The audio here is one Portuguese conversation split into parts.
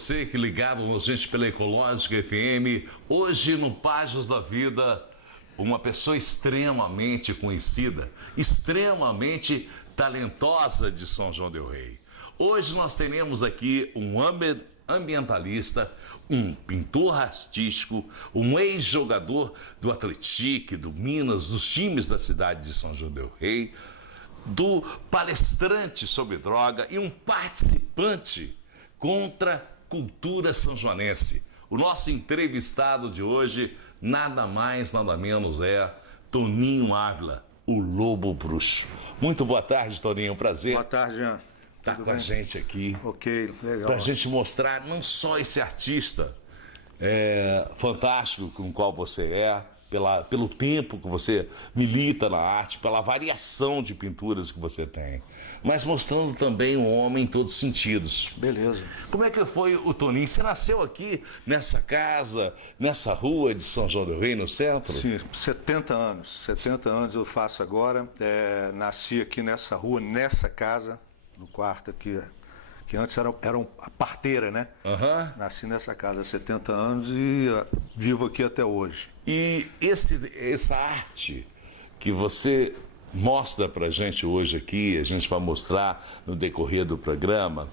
você que ligado na gente pela Ecológica FM. Hoje no Páginas da Vida, uma pessoa extremamente conhecida, extremamente talentosa de São João del Rei. Hoje nós teremos aqui um ambientalista, um pintor artístico, um ex-jogador do Atlético, do Minas, dos times da cidade de São João del Rei, do palestrante sobre droga e um participante contra a cultura são-joanense. O nosso entrevistado de hoje, nada mais, nada menos é Toninho Ávila, o Lobo Bruxo. Muito boa tarde, Toninho, prazer. Boa tarde, Jean. Tá com a gente aqui. Ok, legal. Pra gente mostrar não só esse artista fantástico com o qual você é, pelo tempo que você milita na arte, pela variação de pinturas que você tem, mas mostrando também um homem em todos os sentidos. Beleza. Como é que foi o Toninho? Você nasceu aqui, nessa casa, nessa rua de São João del Rei, no centro? Sim, 70 anos. 70 anos eu faço agora. Nasci aqui nessa rua, nessa casa, no quarto aqui, que antes era a parteira, né? Uhum. Nasci nessa casa há 70 anos e vivo aqui até hoje. E essa arte que você mostra pra gente hoje aqui, a gente vai mostrar no decorrer do programa,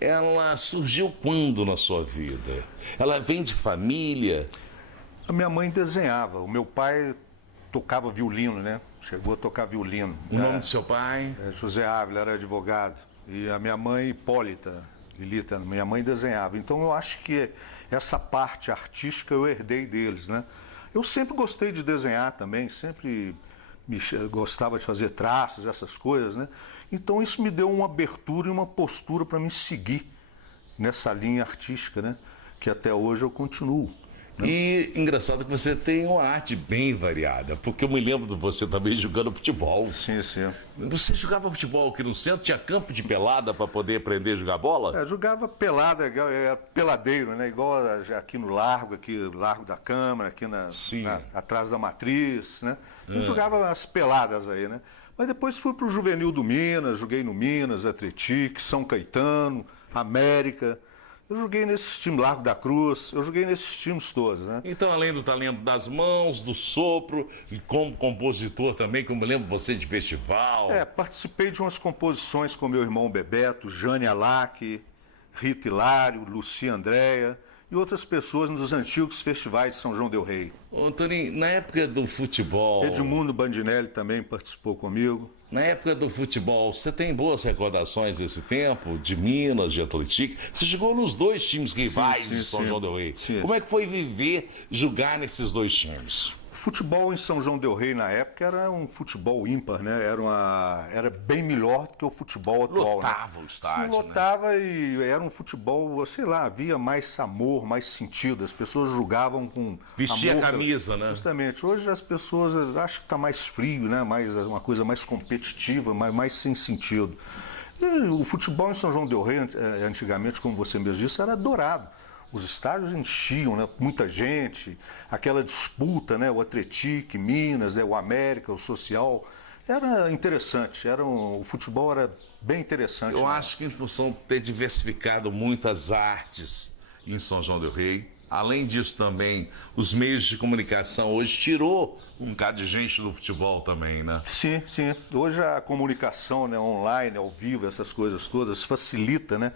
ela surgiu quando na sua vida? Ela vem de família? A minha mãe desenhava, o meu pai tocava violino, né? Chegou a tocar violino. O nome do seu pai? José Ávila, era advogado. E a minha mãe, Hipólita, Lilita, minha mãe desenhava. Então eu acho que essa parte artística eu herdei deles, né? Eu sempre gostei de desenhar também, sempre gostava de fazer traços, essas coisas, né? Então isso me deu uma abertura e uma postura para me seguir nessa linha artística, né? Que até hoje eu continuo. E engraçado que você tem uma arte bem variada, porque eu me lembro de você também jogando futebol. Sim, sim. Você jogava futebol aqui no centro? Tinha campo de pelada para poder aprender a jogar bola? Jogava pelada, era peladeiro, né? Igual aqui no Largo, Largo da Câmara, aqui atrás da Matriz, né? Eu jogava as peladas aí, né? Mas depois fui pro Juvenil do Minas, joguei no Minas, Atlético, São Caetano, América. Eu joguei nesses times, Largo da Cruz, eu joguei nesses times todos, né? Então, além do talento das mãos, do sopro, e como compositor também, que eu me lembro você de festival. Participei de umas composições com meu irmão Bebeto, Jane Alac, Rita Hilário, Lucia Andréia e outras pessoas nos antigos festivais de São João del Rei. Ô, Toninho, na época do futebol... Edmundo Bandinelli também participou comigo. Na época do futebol, você tem boas recordações desse tempo, de Minas, de Atlético? Você jogou nos dois times rivais de São João del Rei. Sim. Como é que foi jogar nesses dois times? O futebol em São João del Rei na época era um futebol ímpar, né? Era bem melhor do que o futebol atual. Lotava o estádio, lotava, né? E era um futebol, sei lá, havia mais amor, mais sentido. As pessoas jogavam com vestia amor, a camisa, né? Justamente. Hoje as pessoas, acho que está mais frio, né? Uma coisa mais competitiva, mais sem sentido. E o futebol em São João del Rei, antigamente, como você mesmo disse, era adorado. Os estádios enchiam, né? Muita gente, aquela disputa, né? O Atlético, Minas, né? O América, o Social. Era interessante, o futebol era bem interessante. Eu acho que em função de ter diversificado muitas artes em São João del Rei, além disso também, os meios de comunicação hoje tirou um bocado de gente do futebol também, né? Sim, sim. Hoje a comunicação, né, online, ao vivo, essas coisas todas, facilita, né?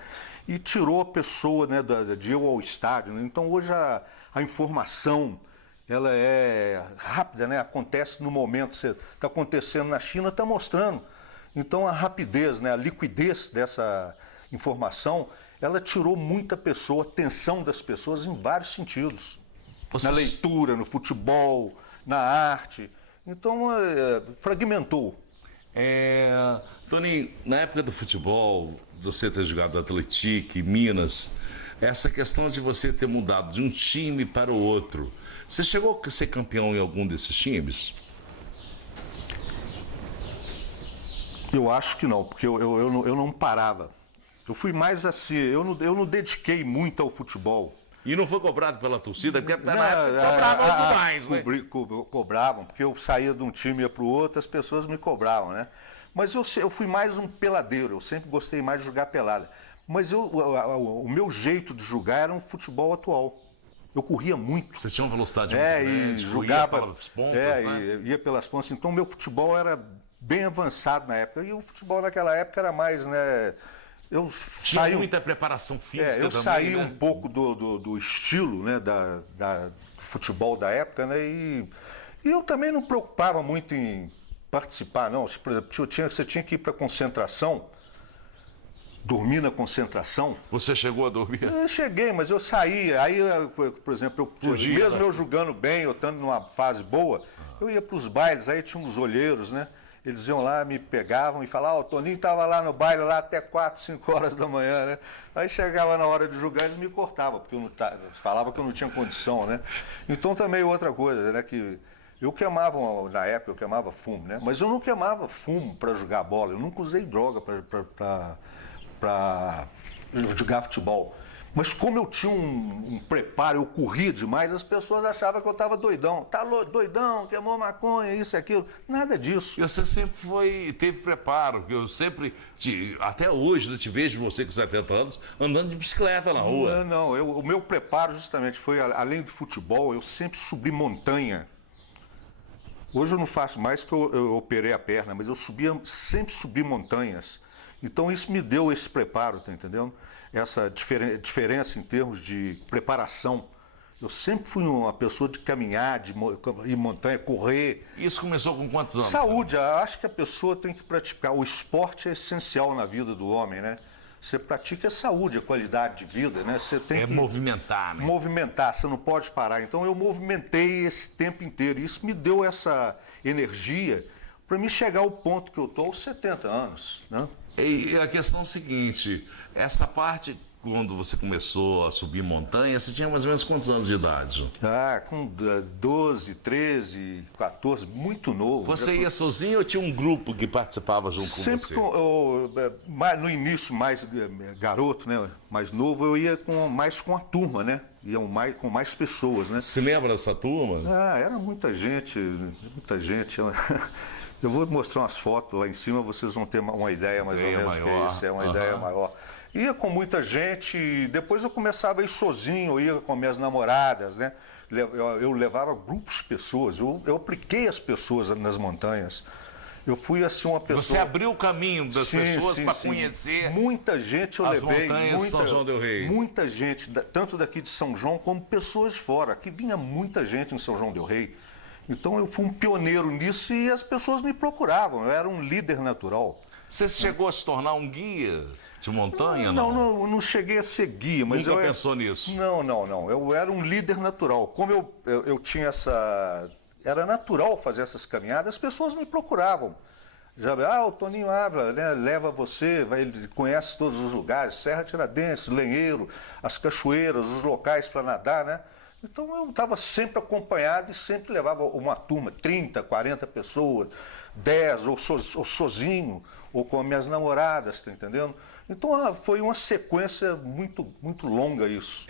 E tirou a pessoa, né, de ir ao estádio, né? Então hoje a informação, ela é rápida, né? Acontece no momento, está acontecendo na China, está mostrando. Então a rapidez, né, a liquidez dessa informação, ela tirou muita pessoa, a atenção das pessoas em vários sentidos. Na leitura, no futebol, na arte. Então fragmentou. Toninho, na época do futebol, você ter jogado Atlético, Minas, essa questão de você ter mudado de um time para o outro, você chegou a ser campeão em algum desses times? Eu acho que não, porque eu não parava. Eu fui mais assim, eu não dediquei muito ao futebol. E não foi cobrado pela torcida, porque na época cobravam demais, né? Cobravam, porque eu saía de um time e ia para o outro, as pessoas me cobravam, né? Mas eu fui mais um peladeiro, eu sempre gostei mais de jogar pelada. Mas o meu jeito de jogar era um futebol atual. Eu corria muito. Você tinha uma velocidade muito grande, e jogava pelas pontas, né? ia pelas pontas. Então, meu futebol era bem avançado na época. E o futebol naquela época era mais, né? Tinha muita preparação física também, saí né? um pouco do estilo, né, do futebol da época, né? E eu também não me preocupava muito em participar, não. Por exemplo, você tinha que ir para concentração, dormir na concentração. Você chegou a dormir? Eu cheguei, mas eu saí. Aí, por exemplo, mesmo eu jogando bem, eu estando numa fase boa, eu ia para os bailes, aí tinha uns olheiros, né? Eles iam lá, me pegavam e falavam, o Toninho estava lá no baile lá até 4, 5 horas da manhã, né? Aí chegava na hora de jogar, eles me cortavam, porque falavam que eu não tinha condição, né? Então também outra coisa, né? Que eu queimava, na época, eu queimava fumo, né? Mas eu não queimava fumo para jogar bola, eu nunca usei droga para jogar futebol. Mas como eu tinha um preparo, eu corria demais, as pessoas achavam que eu estava doidão. Tá doidão, queimou maconha, isso e aquilo. Nada disso. E você sempre teve preparo, porque eu sempre, até hoje, eu te vejo você com 70 anos, andando de bicicleta na rua. Não, o meu preparo justamente foi, além de futebol, eu sempre subi montanha. Hoje eu não faço mais que eu operei a perna, mas eu sempre subi montanhas. Então isso me deu esse preparo, tá entendendo? Essa diferença em termos de preparação. Eu sempre fui uma pessoa de caminhar, de ir montanha, correr. Isso começou com quantos anos? Saúde, eu acho que a pessoa tem que praticar. O esporte é essencial na vida do homem, né? Você pratica a saúde, a qualidade de vida, né? Você tem que movimentar, né? Movimentar, você não pode parar. Então eu movimentei esse tempo inteiro. Isso me deu essa energia para me chegar ao ponto que eu estou aos 70 anos, né? E a questão é a seguinte, essa parte, quando você começou a subir montanha, você tinha mais ou menos quantos anos de idade? Com 12, 13, 14, muito novo. Você ia sozinho ou tinha um grupo que participava junto sempre com você? No início, mais garoto, né, mais novo, eu ia mais com a turma, né? Com mais pessoas, né? Se lembra dessa turma? Era muita gente, muita gente. Eu vou mostrar umas fotos lá em cima, vocês vão ter uma ideia mais ou menos que é isso, é uma ideia maior. Ia com muita gente, depois eu começava a ir sozinho, eu ia com minhas namoradas, né? Eu levava grupos de pessoas, eu apliquei as pessoas nas montanhas. Eu fui assim uma pessoa... Você abriu o caminho das pessoas para conhecer... Muita gente eu levei. As montanhas de São João del Rei. Muita gente, tanto daqui de São João como pessoas de fora. Aqui vinha muita gente em São João del Rei. Então eu fui um pioneiro nisso e as pessoas me procuravam, eu era um líder natural. Você chegou a se tornar um guia de montanha? Não cheguei a ser guia, mas nunca pensou nisso? Não. Eu era um líder natural. Como eu tinha essa... Era natural fazer essas caminhadas, as pessoas me procuravam. O Toninho Ávila, né, leva você, ele conhece todos os lugares, Serra Tiradentes, Lenheiro, as cachoeiras, os locais para nadar, né? Então eu estava sempre acompanhado e sempre levava uma turma, 30, 40 pessoas, 10, ou sozinho, ou com as minhas namoradas, tá entendendo? Então foi uma sequência muito, muito longa isso.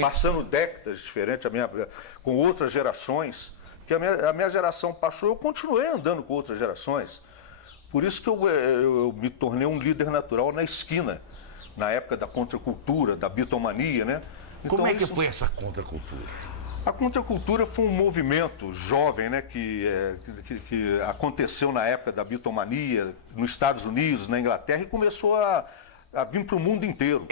Passando décadas diferentes, com outras gerações, que a minha geração passou, eu continuei andando com outras gerações. Por isso que eu me tornei um líder natural na esquina, na época da contracultura, da bitomania, né? Então, como é que foi essa contracultura? A contracultura foi um movimento jovem, né, que aconteceu na época da bitomania, nos Estados Unidos, na Inglaterra, e começou a vir para o mundo inteiro.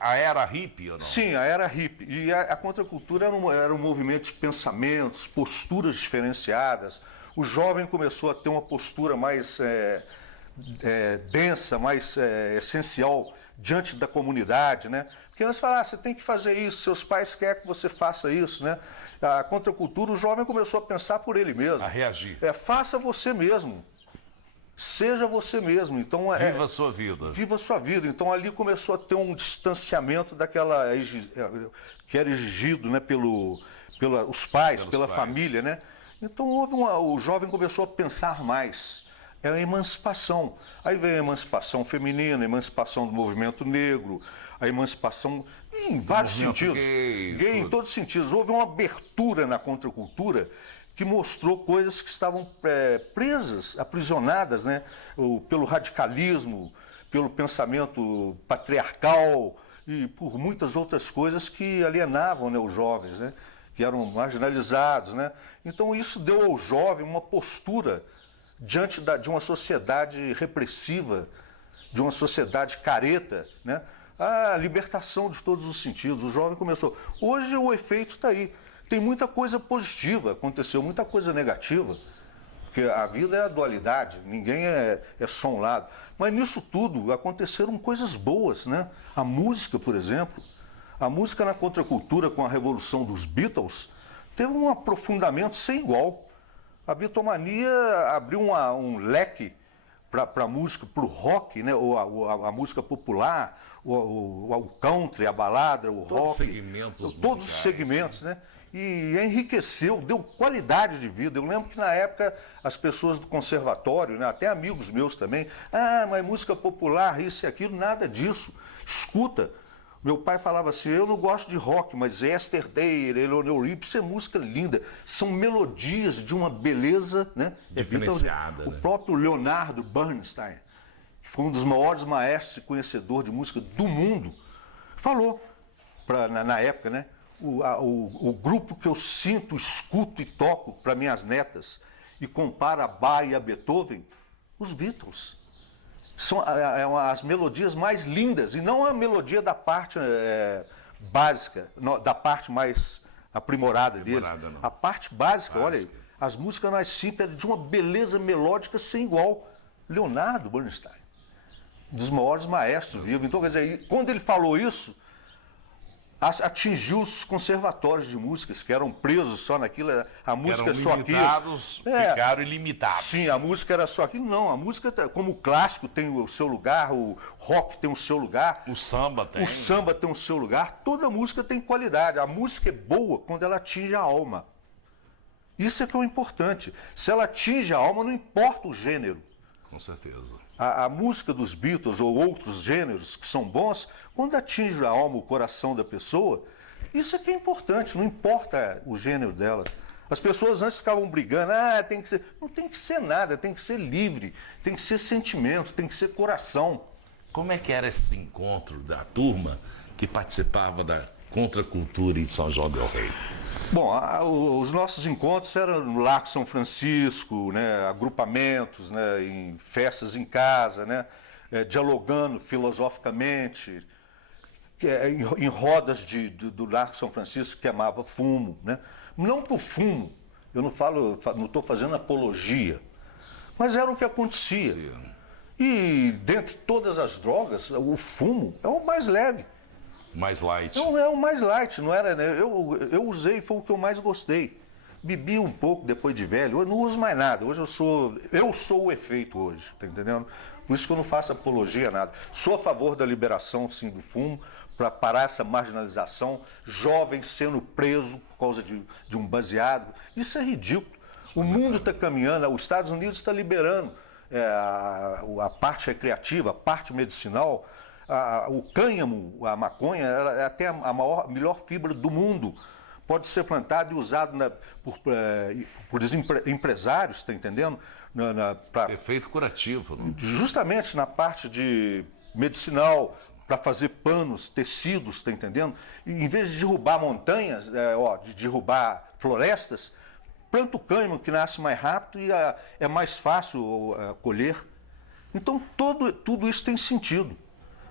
A era hippie ou não? Sim, a era hippie. E a contracultura era um movimento de pensamentos, posturas diferenciadas. O jovem começou a ter uma postura mais densa, mais essencial diante da comunidade, né? Porque antes falavam, você tem que fazer isso, seus pais querem que você faça isso, né? A contracultura, o jovem começou a pensar por ele mesmo. A reagir. Faça você mesmo. Seja você mesmo. Então, viva a sua vida. Viva a sua vida. Então ali começou a ter um distanciamento daquela que era exigido, né, pelos pais, pela família, né? Então o jovem começou a pensar mais. É a emancipação. Aí veio a emancipação feminina, a emancipação do movimento negro, a emancipação em vários sentidos. Gay em todos os sentidos. Houve uma abertura na contracultura que mostrou coisas que estavam presas, aprisionadas, né, pelo radicalismo, pelo pensamento patriarcal e por muitas outras coisas que alienavam, né, os jovens, né, que eram marginalizados, né? Então isso deu ao jovem uma postura diante de uma sociedade repressiva, de uma sociedade careta, né? A libertação de todos os sentidos. O jovem começou. Hoje o efeito está aí. Tem muita coisa positiva, aconteceu muita coisa negativa, porque a vida é a dualidade, ninguém é só um lado. Mas nisso tudo aconteceram coisas boas, né? A música, por exemplo, a música na contracultura com a revolução dos Beatles teve um aprofundamento sem igual. A bitomania abriu um leque para a música, para o rock, né? Ou a música popular, o country, a balada, o rock. Todos os segmentos, né? E enriqueceu, deu qualidade de vida. Eu lembro que na época as pessoas do conservatório, né, até amigos meus também, mas música popular, isso e aquilo, nada disso. Escuta, meu pai falava assim, eu não gosto de rock, mas Yesterday, Eleanor Rigby, isso é música linda. São melodias de uma beleza, né? Diferenciada. O próprio Leonardo Bernstein, que foi um dos maiores maestros e conhecedor de música do mundo, falou, na época, né? O grupo que eu sinto, escuto e toco para minhas netas e compara a Bach e a Beethoven, os Beatles. São as melodias mais lindas, e não a melodia da parte básica, da parte mais aprimorada deles. Não. A parte básica, olha aí, as músicas mais simples, de uma beleza melódica sem igual. Leonardo Bernstein, um dos maiores maestros vivos. Então, quer dizer, quando ele falou isso, atingiu os conservatórios de músicas, que eram presos só naquilo, a música é só aquilo. Ficaram ilimitados. Sim, a música era só aquilo. Não, a música, como o clássico tem o seu lugar, o rock tem o seu lugar. O samba tem. O samba tem o seu lugar. Toda música tem qualidade. A música é boa quando ela atinge a alma. Isso é que é o importante. Se ela atinge a alma, não importa o gênero. Com certeza. A música dos Beatles ou outros gêneros que são bons, quando atinge a alma, o coração da pessoa, isso é que é importante, não importa o gênero dela. As pessoas antes ficavam brigando, tem que ser. Não tem que ser nada, tem que ser livre, tem que ser sentimento, tem que ser coração. Como é que era esse encontro da turma que participava da contracultura em São João del Rei? Bom, os nossos encontros eram no Largo São Francisco, né, agrupamentos, né, em festas em casa, né, dialogando filosoficamente, em rodas do Largo São Francisco que queimava fumo, né? Não por fumo, eu não estou fazendo apologia, mas era o que acontecia. Sim. E dentre todas as drogas, o fumo é o mais leve. Mais light. Não é o mais light, não era, né? Eu usei, foi o que eu mais gostei. Bebi um pouco depois de velho, eu não uso mais nada. Hoje eu sou o efeito hoje, tá entendendo? Por isso que eu não faço apologia a nada. Sou a favor da liberação, sim, do fumo, para parar essa marginalização, jovens sendo presos por causa de um baseado. Isso é ridículo. O mundo está caminhando, os Estados Unidos está liberando a parte recreativa, a parte medicinal. O cânhamo, a maconha, ela é até a melhor fibra do mundo. Pode ser plantado e usado por empresários, está entendendo? Efeito curativo. Né? Justamente na parte de medicinal, para fazer panos, tecidos, está entendendo? E, em vez de derrubar montanhas, de derrubar florestas, planta o cânhamo que nasce mais rápido e é mais fácil colher. Então tudo isso tem sentido.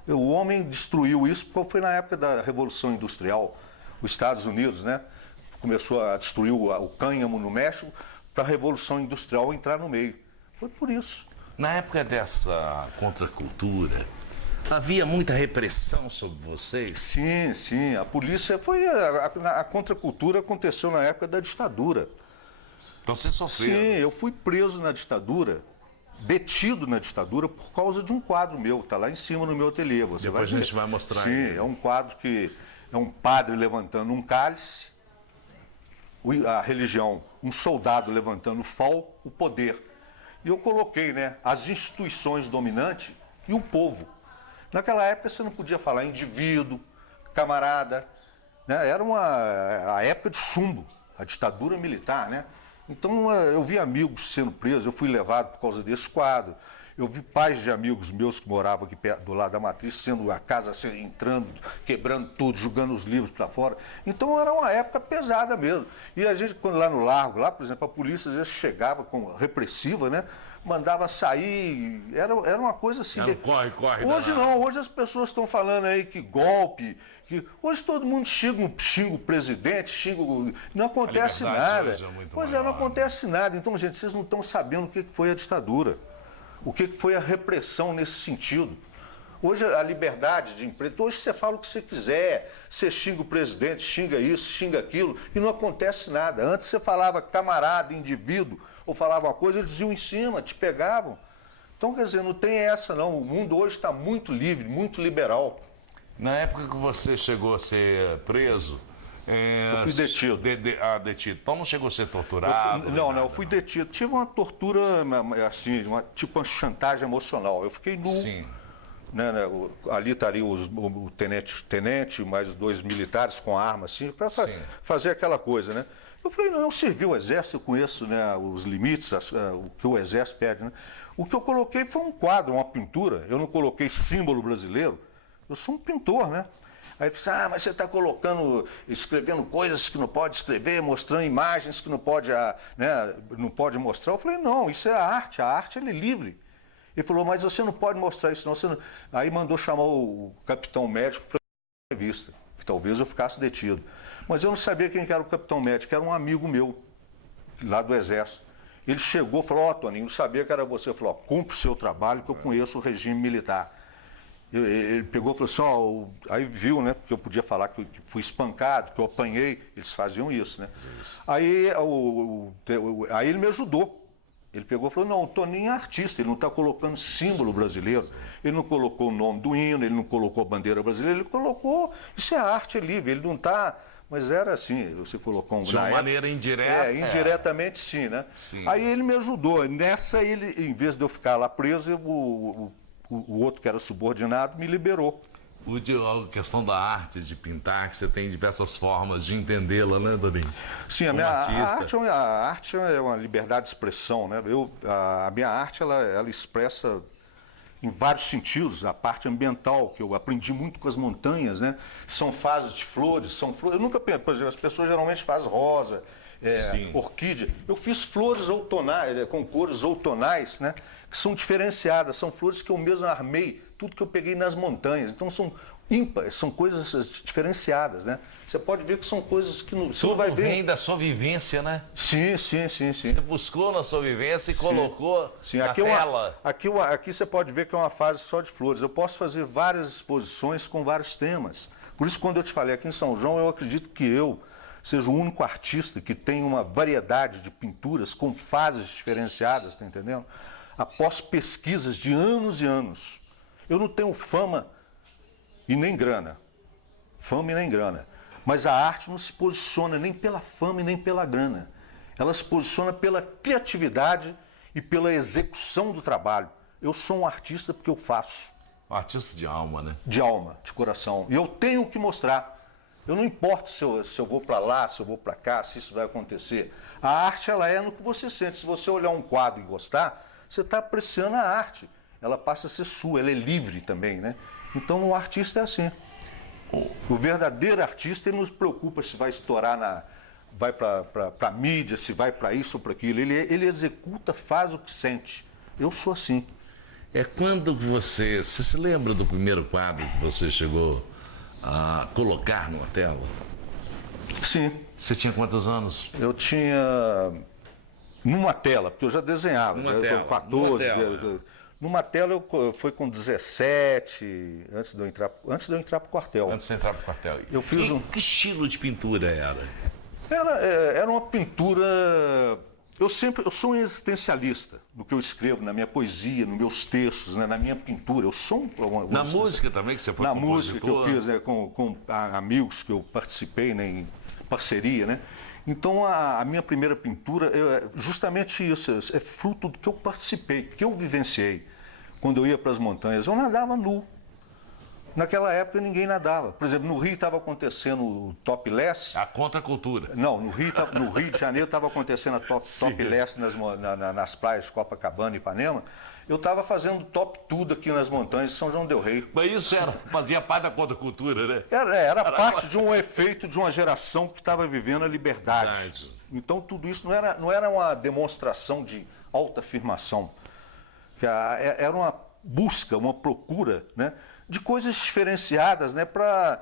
O homem destruiu isso porque foi na época da Revolução Industrial. Os Estados Unidos, né, começou a destruir o cânhamo no México para a Revolução Industrial entrar no meio. Foi por isso. Na época dessa contracultura, havia muita repressão sobre vocês? Sim, sim. A polícia foi... A contracultura aconteceu na época da ditadura. Então você sofreu? Sim, eu fui preso na ditadura, detido na ditadura por causa de um quadro meu, está lá em cima no meu ateliê. Depois a gente vai mostrar. Sim, é um quadro que é um padre levantando um cálice, a religião, um soldado levantando o fal, o poder. E eu coloquei, né, as instituições dominantes e o povo. Naquela época você não podia falar indivíduo, camarada, né? Era a época de chumbo, a ditadura militar, né? Então eu vi amigos sendo presos, eu fui levado por causa desse quadro. Eu vi pais de amigos meus que moravam aqui perto, do lado da Matriz, sendo a casa assim, entrando, quebrando tudo, jogando os livros para fora. Então era uma época pesada mesmo. E a gente, quando lá no Largo, lá, por exemplo, a polícia às vezes chegava com repressiva, né? Mandava sair, era uma coisa assim. Era um corre. Hoje danado. não, hoje as pessoas estão falando aí que golpe, que hoje todo mundo xinga o presidente, não acontece liberdade nada. hoje é muito Pois maior, não né? acontece nada. Então, gente, vocês não estão sabendo o que foi a ditadura, o que foi a repressão nesse sentido. Hoje a liberdade de emprego, hoje você fala o que você quiser, você xinga o presidente, xinga isso, xinga aquilo, e não acontece nada. Antes você falava camarada, indivíduo, ou falava uma coisa, eles iam em cima, te pegavam. Então, quer dizer, não tem essa não. O mundo hoje está muito livre, muito liberal. Na época que você chegou a ser preso... Eu fui detido. Detido. Então não chegou a ser torturado? Eu fui detido. Tive uma tortura, assim, tipo uma chantagem emocional. Eu fiquei nu. Sim. Ali estaria o tenente, mais 2 militares com arma, assim, para fazer aquela coisa, né? Eu falei, não, eu servi o Exército, eu conheço, né, os limites, o que o Exército pede, né? O que eu coloquei foi um quadro, uma pintura. Eu não coloquei símbolo brasileiro. Eu sou um pintor, né? Aí ele disse, mas você está escrevendo coisas que não pode escrever, mostrando imagens que não pode, não pode mostrar. Eu falei, não, isso é a arte ela é livre. Ele falou, mas você não pode mostrar isso não. Aí mandou chamar o capitão médico para a entrevista, que talvez eu ficasse detido. Mas eu não sabia quem era o capitão médico, era um amigo meu, lá do Exército. Ele chegou e falou, Toninho, não sabia que era você. Eu falei, cumpre o seu trabalho, que eu conheço o regime militar. Ele pegou e falou assim, aí viu, né, porque eu podia falar que fui espancado, que eu apanhei, eles faziam isso, né? Aí ele me ajudou. Ele pegou e falou, não, o Toninho é artista, ele não está colocando símbolo brasileiro, ele não colocou o nome do hino, ele não colocou a bandeira brasileira, ele colocou, isso é arte, é livre, ele não está... Mas era assim, você colocou de uma maneira indireta. Indiretamente sim, né? Sim. Aí ele me ajudou. Nessa, ele, em vez de eu ficar lá preso, o outro que era subordinado me liberou. A questão da arte, de pintar, que você tem diversas formas de entendê-la, né, Toninho? Sim, a arte é uma liberdade de expressão, né? A minha arte, ela expressa em vários sentidos, a parte ambiental, que eu aprendi muito com as montanhas, né? São fases de flores, Eu nunca penso, por exemplo, as pessoas geralmente fazem rosa, orquídea. Eu fiz flores outonais, com cores outonais, né? Que são diferenciadas, são flores que eu mesmo armei, tudo que eu peguei nas montanhas. Então são ímpares, são coisas diferenciadas, né? Você pode ver que são coisas que tudo vai ver. Vem da sua vivência, né? Sim. Você buscou na sua vivência e colocou na tela. Aqui você pode ver que é uma fase só de flores. Eu posso fazer várias exposições com vários temas. Por isso, quando eu te falei aqui em São João, eu acredito que eu seja o único artista que tem uma variedade de pinturas com fases diferenciadas, tá entendendo? Após pesquisas de anos e anos. Eu não tenho fama e nem grana. Mas a arte não se posiciona nem pela fama e nem pela grana. Ela se posiciona pela criatividade e pela execução do trabalho. Eu sou um artista porque eu faço. Um artista de alma, né? De alma, de coração. E eu tenho que mostrar. Eu não importo se eu vou para lá, se eu vou para cá, se isso vai acontecer. A arte, ela é no que você sente. Se você olhar um quadro e gostar, você está apreciando a arte. Ela passa a ser sua, ela é livre também, né? Então, o artista é assim. O verdadeiro artista, ele não se preocupa se vai estourar vai para a mídia, se vai para isso ou para aquilo. Ele executa, faz o que sente. Eu sou assim. Quando você se lembra do primeiro quadro que você chegou a colocar numa tela? Sim. Você tinha quantos anos? Eu tinha... Numa tela, porque eu já desenhava. Numa tela. 14. Numa tela foi com 17, antes de eu entrar para o quartel. Antes de entrar para o quartel. Eu fiz Que estilo de pintura era? Era uma pintura... Eu sou um existencialista no que eu escrevo, na minha poesia, nos meus textos, né, na minha pintura. Eu sou na música também, que você foi compositor? Na música que eu fiz, né, com amigos que eu participei, né, em parceria, né? Então, a minha primeira pintura é justamente isso, é fruto do que eu participei, que eu vivenciei. Quando eu ia para as montanhas, eu nadava nu. Naquela época ninguém nadava. Por exemplo, no Rio estava acontecendo o topless. A contracultura. Não, no Rio de Janeiro estava acontecendo a topless nas praias de Copacabana e Ipanema. Eu estava fazendo top tudo aqui nas montanhas de São João del Rei. Mas isso fazia parte da contracultura, né? Era parte de um efeito de uma geração que estava vivendo a liberdade. Então tudo isso não era uma demonstração de autoafirmação. Era uma busca, uma procura, né, de coisas diferenciadas, né, para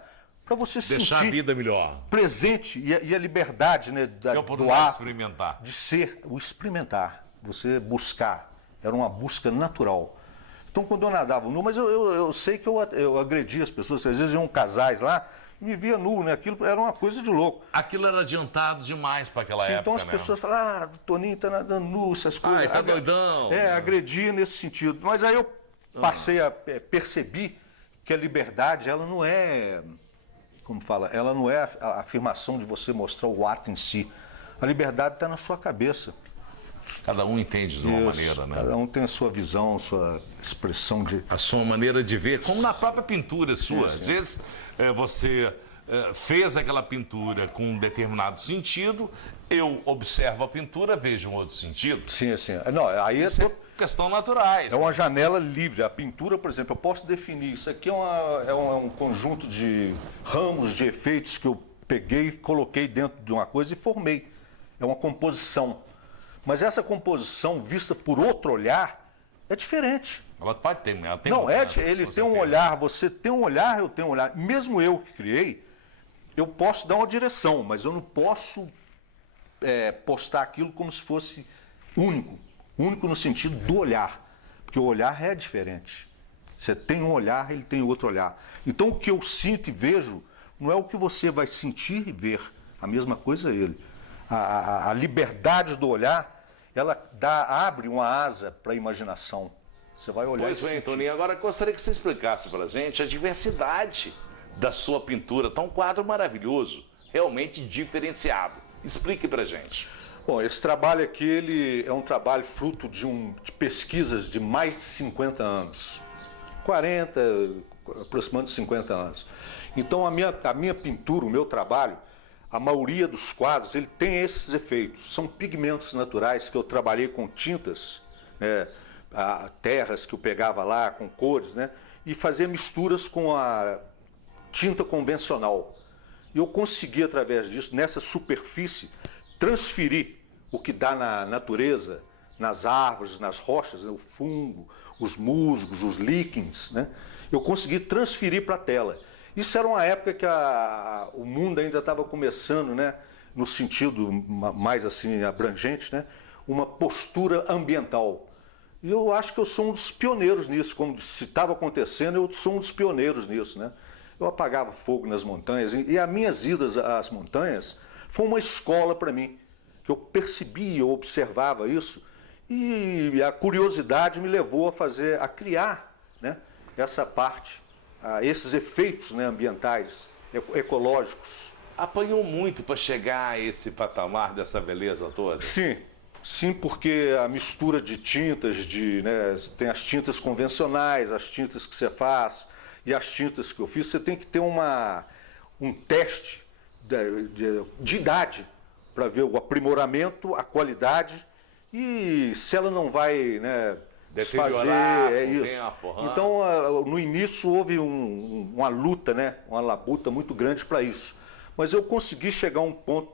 você deixar sentir a vida melhor, presente e a liberdade, né, do ar, ato, experimentar, de ser, o experimentar, você buscar, era uma busca natural. Então quando eu nadava nu, mas eu sei que eu agredia as pessoas, às vezes iam casais lá e me via nu, né, aquilo era uma coisa de louco. Aquilo era adiantado demais para aquela época, então as pessoas falavam, o Toninho tá nadando nu, essas coisas. Tá doidão. Agredia nesse sentido. Mas aí eu passei a perceber que a liberdade, ela não é, como fala, ela não é a afirmação de você mostrar o ato em si. A liberdade está na sua cabeça. Cada um entende de uma maneira, né? Cada um tem a sua visão, a sua expressão de... A sua maneira de ver, como na própria pintura sua. Às vezes você fez aquela pintura com um determinado sentido, eu observo a pintura, vejo um outro sentido. Sim. Não, aí isso é questão naturais. É uma janela livre. A pintura, por exemplo, eu posso definir. Isso aqui é um conjunto de ramos, de efeitos que eu peguei, coloquei dentro de uma coisa e formei. É uma composição. Mas essa composição, vista por outro olhar, é diferente. Ela pode ter, ela tem não, ele tem um olhar, você tem um olhar, eu tenho um olhar. Mesmo eu que criei, eu posso dar uma direção, mas eu não posso postar aquilo como se fosse único. Único no sentido do olhar, porque o olhar é diferente. Você tem um olhar, ele tem outro olhar. Então o que eu sinto e vejo não é o que você vai sentir e ver. A mesma coisa é ele. A liberdade do olhar, ela abre uma asa para a imaginação. Você vai olhar. Pois bem, Toninho, agora gostaria que você explicasse para a gente a diversidade da sua pintura. Está um quadro maravilhoso, realmente diferenciado. Explique para a gente. Bom, esse trabalho aqui ele é um trabalho fruto de pesquisas de mais de 50 anos. 40, aproximadamente 50 anos. Então a minha pintura, o meu trabalho, a maioria dos quadros, ele tem esses efeitos. São pigmentos naturais que eu trabalhei com tintas, terras que eu pegava lá, com cores, né? E fazia misturas com a tinta convencional. E eu consegui, através disso, nessa superfície, transferir o que dá na natureza, nas árvores, nas rochas, né? O fungo, os musgos, os líquens, né? Eu consegui transferir para a tela. Isso era uma época que o mundo ainda estava começando, né? No sentido mais assim abrangente, né? Uma postura ambiental. E eu acho que eu sou um dos pioneiros nisso, como se estava acontecendo, eu sou um dos pioneiros nisso, né? Eu apagava fogo nas montanhas e as minhas idas às montanhas foi uma escola para mim, que eu percebia, eu observava isso e a curiosidade me levou a criar, né, essa parte, esses efeitos, né, ambientais, ecológicos. Apanhou muito para chegar a esse patamar dessa beleza toda? Sim, porque a mistura de tintas, né, tem as tintas convencionais, as tintas que você faz e as tintas que eu fiz, você tem que ter um teste de idade para ver o aprimoramento, a qualidade e se ela não vai, né, desfazer, isso. Tempo, Então, no início houve uma luta, né, uma labuta muito grande para isso. Mas eu consegui chegar a um ponto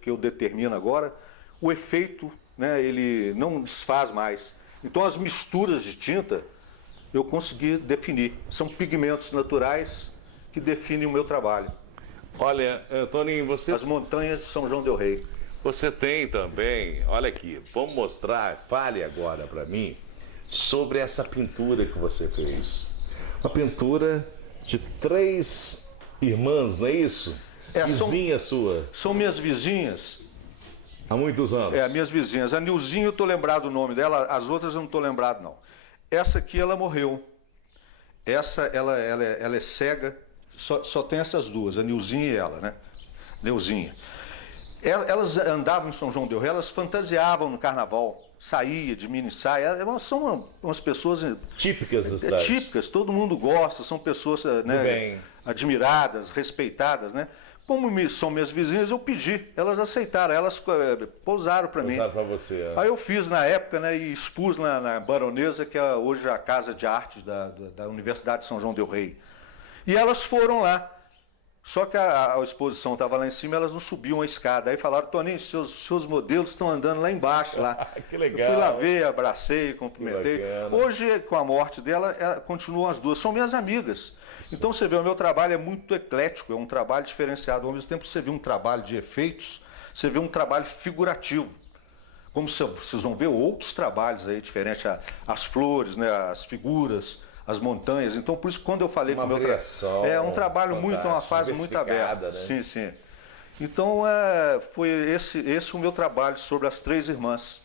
que eu determino agora, o efeito, né, ele não desfaz mais. Então as misturas de tinta eu consegui definir. São pigmentos naturais que definem o meu trabalho. Olha, Toninho, você... As montanhas de São João del Rei. Você tem também, olha aqui, vamos mostrar, fale agora para mim sobre essa pintura que você fez. Uma pintura de 3 irmãs, não é isso? Vizinha sua. São minhas vizinhas. Há muitos anos. Minhas vizinhas. A Nilzinha eu estou lembrado o nome dela, as outras eu não estou lembrado não. Essa aqui ela morreu. Essa, ela é cega, só tem essas duas, a Nilzinha e ela, né? Neuzinha. Elas andavam em São João del Rei, elas fantasiavam no carnaval. saía de mini saia. São umas pessoas Típicas da cidade. típicas, todo mundo gosta, são pessoas, né, bem. admiradas, respeitadas, né? Como são minhas vizinhas, eu pedi, elas aceitaram, elas pousaram para mim. Pousaram para você. Aí eu fiz na época, né, e expus na Baronesa, que é hoje a Casa de Artes da Universidade de São João del Rei. E elas foram lá. Só que a exposição estava lá em cima, elas não subiam a escada. Aí falaram, Toninho, seus modelos estão andando lá embaixo. Lá. Que legal. Eu fui lá ver, abracei, cumprimentei. Hoje, com a morte dela, continuam as duas. São minhas amigas. Então você vê, o meu trabalho é muito eclético, é um trabalho diferenciado. Ao mesmo tempo que você vê um trabalho de efeitos, você vê um trabalho figurativo. Como vocês vão ver outros trabalhos aí diferentes, as flores, né, as figuras, as montanhas. Então, por isso, quando eu falei uma com o meu trabalho. É um trabalho muito, uma fase muito aberta. Né? Sim, sim. Então, foi esse o meu trabalho sobre as três irmãs.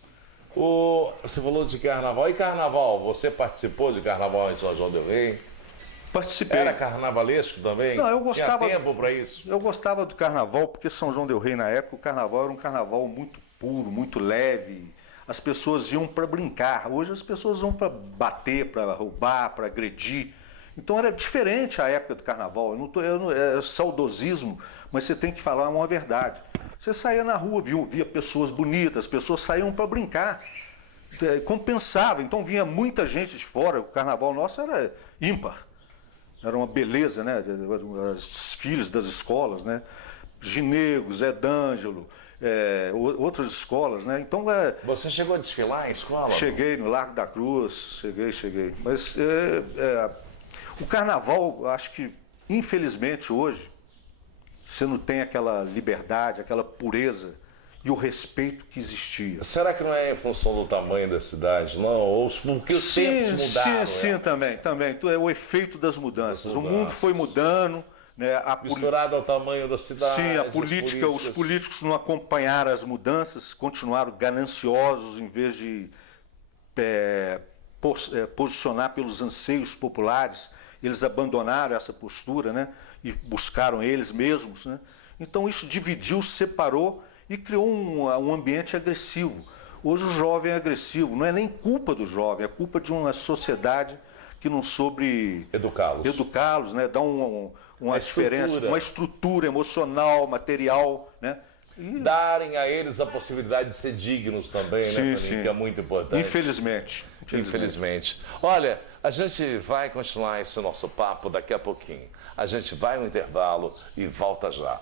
Você falou de carnaval. E carnaval? Você participou de carnaval em São João del Rei? Participei. Era carnavalesco também? Não, eu gostava. Tinha tempo para isso? Eu gostava do carnaval, porque São João del Rei, na época, o carnaval era um carnaval muito puro, muito leve. As pessoas iam para brincar. Hoje as pessoas vão para bater, para roubar, para agredir. Então era diferente a época do carnaval. É saudosismo, mas você tem que falar uma verdade. Você saía na rua, via pessoas bonitas, as pessoas saíam para brincar. Compensava. Então vinha muita gente de fora. O carnaval nosso era ímpar. Era uma beleza, né? Os filhos das escolas, né? Ginego, Zé D'Angelo. Outras escolas, né? Então Você chegou a desfilar em escola? Cheguei no Largo da Cruz, cheguei. Mas o carnaval, acho que infelizmente hoje você não tem aquela liberdade, aquela pureza e o respeito que existia. Será que não é em função do tamanho da cidade, não? Ou porque os tempos mudaram? Sim, também. Então, é o efeito das mudanças. O mundo foi mudando. Né, misturado ao tamanho da cidade. Sim, os políticos não acompanharam as mudanças, continuaram gananciosos em vez de posicionar pelos anseios populares. Eles abandonaram essa postura, né, e buscaram eles mesmos. Né? Então isso dividiu, separou e criou um ambiente agressivo. Hoje o jovem é agressivo, não é nem culpa do jovem, é culpa de uma sociedade que não soube educá-los, né, dar uma diferença, uma estrutura emocional, material, né? Darem a eles a possibilidade de ser dignos também, né, Toninho, que é muito importante. Infelizmente. Olha, a gente vai continuar esse nosso papo daqui a pouquinho. A gente vai no intervalo e volta já.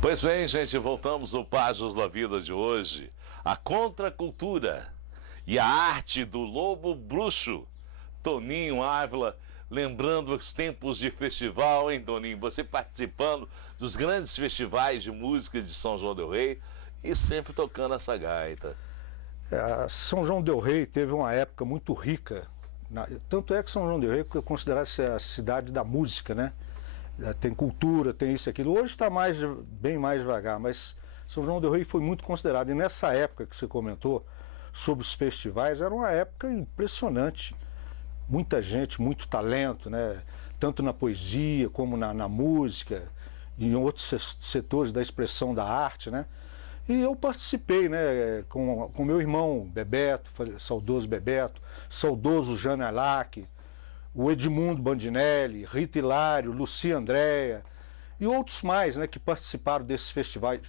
Pois bem, gente, voltamos ao Páginas da Vida de hoje. A contracultura e a arte do lobo bruxo. Toninho Ávila, lembrando os tempos de festival, hein, Toninho? Você participando dos grandes festivais de música de São João del Rei e sempre tocando essa gaita. São João del Rei teve uma época muito rica. Tanto é que São João del Rei é considerado a cidade da música, né? Tem cultura, tem isso e aquilo. Hoje está bem mais devagar, mas São João del Rei foi muito considerado. E nessa época que você comentou sobre os festivais, era uma época impressionante. Muita gente, muito talento, né? Tanto na poesia como na música, e em outros setores da expressão da arte, né? E eu participei, né, com meu irmão Bebeto, saudoso Bebeto, saudoso Jane Alac, o Edmundo Bandinelli, Rita Hilário, Lucia Andréa e outros mais, né, que participaram desses festivais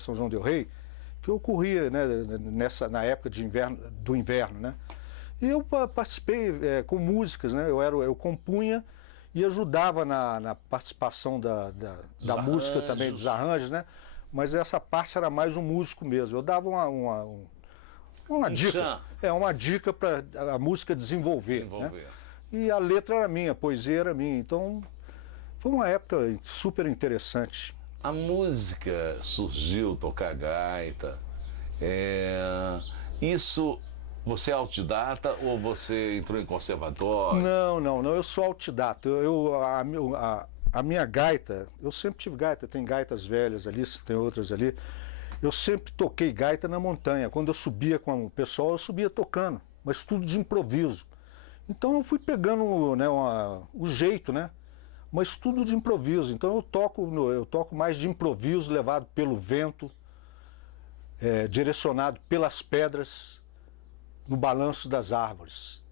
de São João del Rei, que ocorria, né, na época do inverno, né? E eu participei com músicas, né? Eu compunha e ajudava na participação da música também, dos arranjos, né? Mas essa parte era mais um músico mesmo. Eu dava uma dica. Uma dica para a música desenvolver. Né? E a letra era minha, a poesia era minha. Então, foi uma época super interessante. A música surgiu, tocar gaita. Isso... Você é autodidata ou você entrou em conservatório? Não, eu sou autodidata. A minha gaita, eu sempre tive gaita, tem gaitas velhas ali, tem outras ali. Eu sempre toquei gaita na montanha. Quando eu subia com o pessoal, eu subia tocando, mas tudo de improviso. Então eu fui pegando, né, o jeito, né? Mas tudo de improviso. Então eu toco mais de improviso, levado pelo vento, direcionado pelas pedras. no balanço das árvores.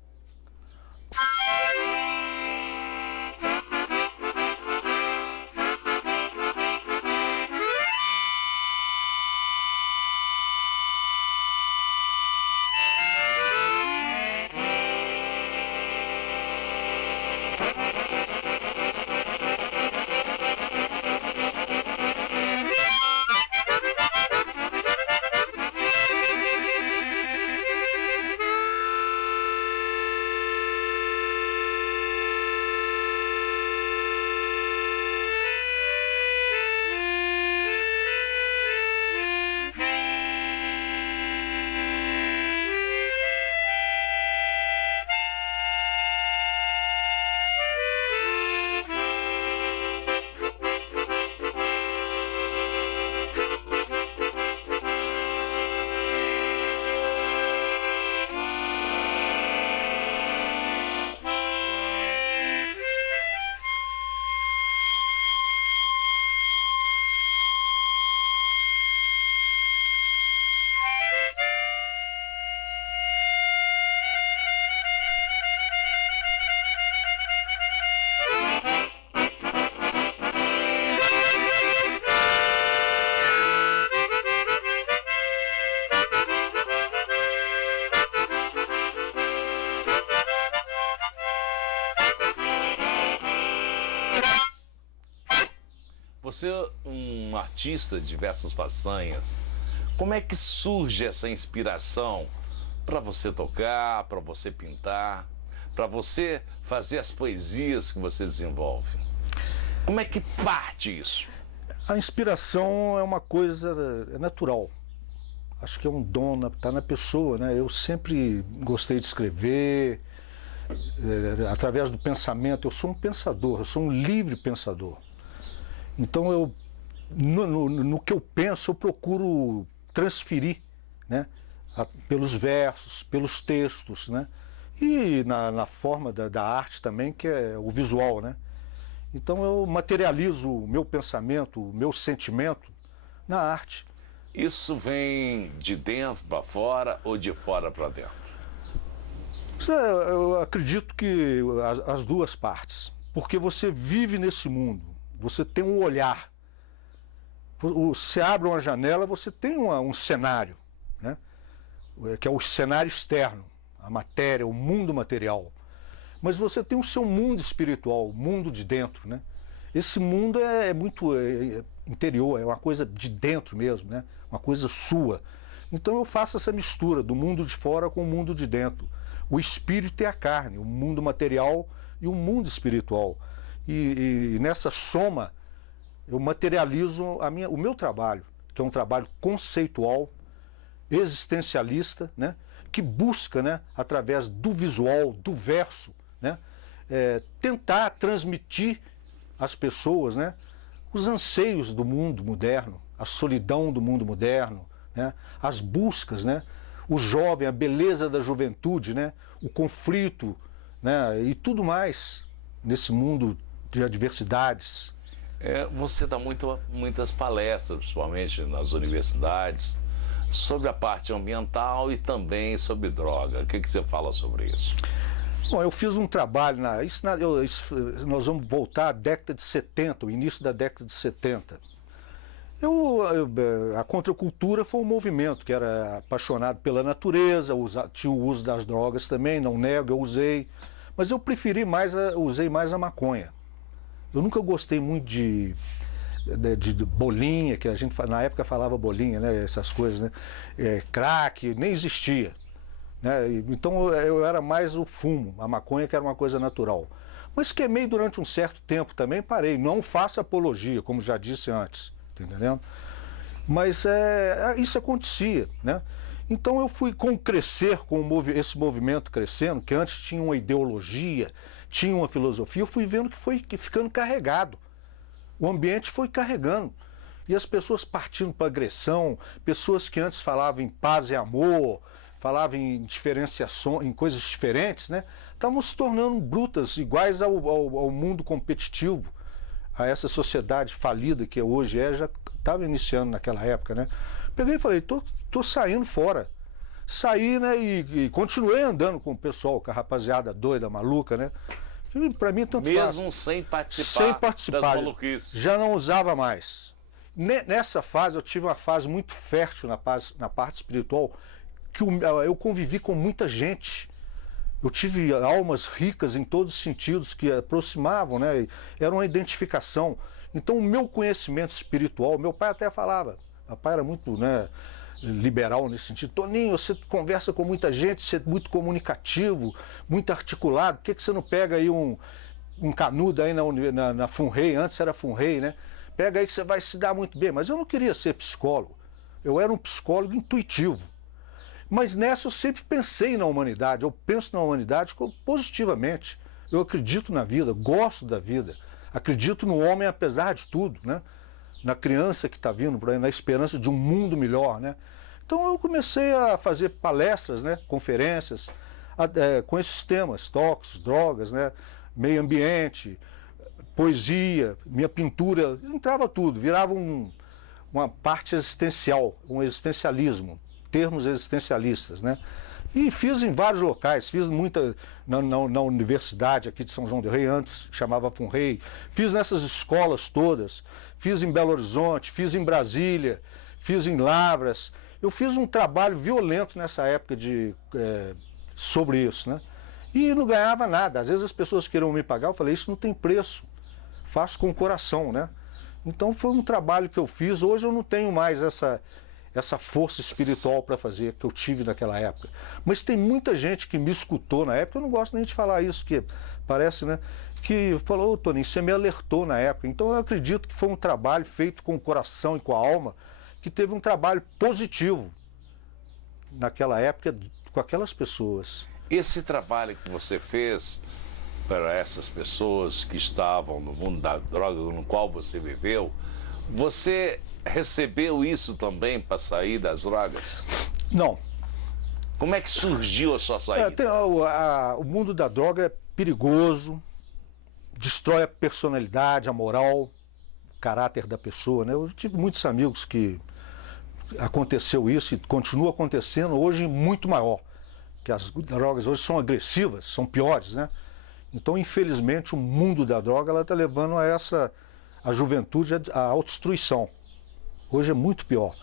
Você é um artista de diversas façanhas. Como é que surge essa inspiração para você tocar, para você pintar, para você fazer as poesias que você desenvolve? Como é que parte isso? A inspiração é uma coisa natural. Acho que é um dom, está na pessoa, né? Eu sempre gostei de escrever, através do pensamento. Eu sou um pensador, eu sou um livre pensador. Então, no que eu penso, eu procuro transferir, né? Pelos versos, pelos textos, né? E na forma da arte também, que é o visual, né? Então, eu materializo o meu pensamento, o meu sentimento na arte. Isso vem de dentro para fora ou de fora para dentro? Eu acredito que as duas partes, porque você vive nesse mundo. Você tem um olhar. Você abre uma janela, você tem um cenário, né? Que é o cenário externo, a matéria, o mundo material. Mas você tem o seu mundo espiritual, o mundo de dentro, né? Esse mundo é muito interior, é uma coisa de dentro mesmo, né? Uma coisa sua. Então eu faço essa mistura do mundo de fora com o mundo de dentro. O espírito e a carne, o mundo material e o mundo espiritual. E nessa soma, eu materializo o meu trabalho, que é um trabalho conceitual, existencialista, né? Que busca, né, através do visual, do verso, né, tentar transmitir às pessoas, né, os anseios do mundo moderno, a solidão do mundo moderno, né, as buscas, né, o jovem, a beleza da juventude, né, o conflito, né, e tudo mais nesse mundo de adversidades. Você dá muitas palestras, principalmente nas universidades, sobre a parte ambiental e também sobre droga. O que você fala sobre isso? Bom, eu fiz um trabalho, nós vamos voltar à década de 70, o início da década de 70. A contracultura foi um movimento que era apaixonado pela natureza, tinha o uso das drogas também, não nego, eu usei, mas eu usei mais a maconha. Eu nunca gostei muito de bolinha, que a gente na época falava bolinha, né? Essas coisas, né? Crack, nem existia, né? Então eu era mais o fumo, a maconha, que era uma coisa natural. Mas queimei durante um certo tempo também, parei. Não faço apologia, como já disse antes, tá entendendo? Mas isso acontecia, né? Então eu fui com esse movimento crescendo, que antes tinha uma ideologia, tinha uma filosofia, eu fui vendo que foi ficando carregado. O ambiente foi carregando. E as pessoas partindo para agressão, pessoas que antes falavam em paz e amor, falavam em diferenciação, em coisas diferentes, né? Estavam se tornando brutas, iguais ao mundo competitivo, a essa sociedade falida que hoje já estava iniciando naquela época, né? Peguei e falei, tô saindo fora. saí, né, e continuei andando com o pessoal, com a rapaziada doida, maluca, né? Para mim, tanto faz. Mesmo sem participar das maluquices. Já não usava mais. Nessa fase, eu tive uma fase muito fértil na parte espiritual, que eu convivi com muita gente. Eu tive almas ricas em todos os sentidos que aproximavam, né? Era uma identificação. Então, o meu conhecimento espiritual, meu pai até falava, meu pai era muito, né, liberal nesse sentido. Toninho, você conversa com muita gente, você é muito comunicativo, muito articulado, por que você não pega aí um canudo aí na FUNREI, antes era FUNREI, né? Pega aí que você vai se dar muito bem. Mas eu não queria ser psicólogo, eu era um psicólogo intuitivo. Mas nessa eu sempre pensei na humanidade, eu penso na humanidade positivamente. Eu acredito na vida, gosto da vida, acredito no homem apesar de tudo, né? Na criança que está vindo por aí, na esperança de um mundo melhor, né? Então eu comecei a fazer palestras, né? Conferências com esses temas, tóxicos, drogas, né? Meio ambiente, poesia, minha pintura, entrava tudo, virava uma parte existencial, um existencialismo, termos existencialistas, né? E fiz em vários locais, fiz muita na universidade aqui de São João del Rei, antes chamava FUNREI, fiz nessas escolas todas, fiz em Belo Horizonte, fiz em Brasília, fiz em Lavras. Eu fiz um trabalho violento nessa época sobre isso, né? E não ganhava nada. Às vezes as pessoas queriam me pagar, eu falei, isso não tem preço, faço com o coração, né? Então foi um trabalho que eu fiz. Hoje eu não tenho mais essa força espiritual para fazer que eu tive naquela época. Mas tem muita gente que me escutou na época, eu não gosto nem de falar isso, que parece, né? Que falou, Toninho, você me alertou na época. Então eu acredito que foi um trabalho feito com o coração e com a alma, que teve um trabalho positivo naquela época com aquelas pessoas. Esse trabalho que você fez para essas pessoas que estavam no mundo da droga no qual você viveu, você recebeu isso também para sair das drogas? Não. Como é que surgiu a sua saída? O mundo da droga é perigoso, destrói a personalidade, a moral, o caráter da pessoa, né? Eu tive muitos amigos que aconteceu isso e continua acontecendo hoje muito maior, que as drogas hoje são agressivas, são piores, né? Então, infelizmente, o mundo da droga está levando a juventude à autodestruição. Hoje é muito pior.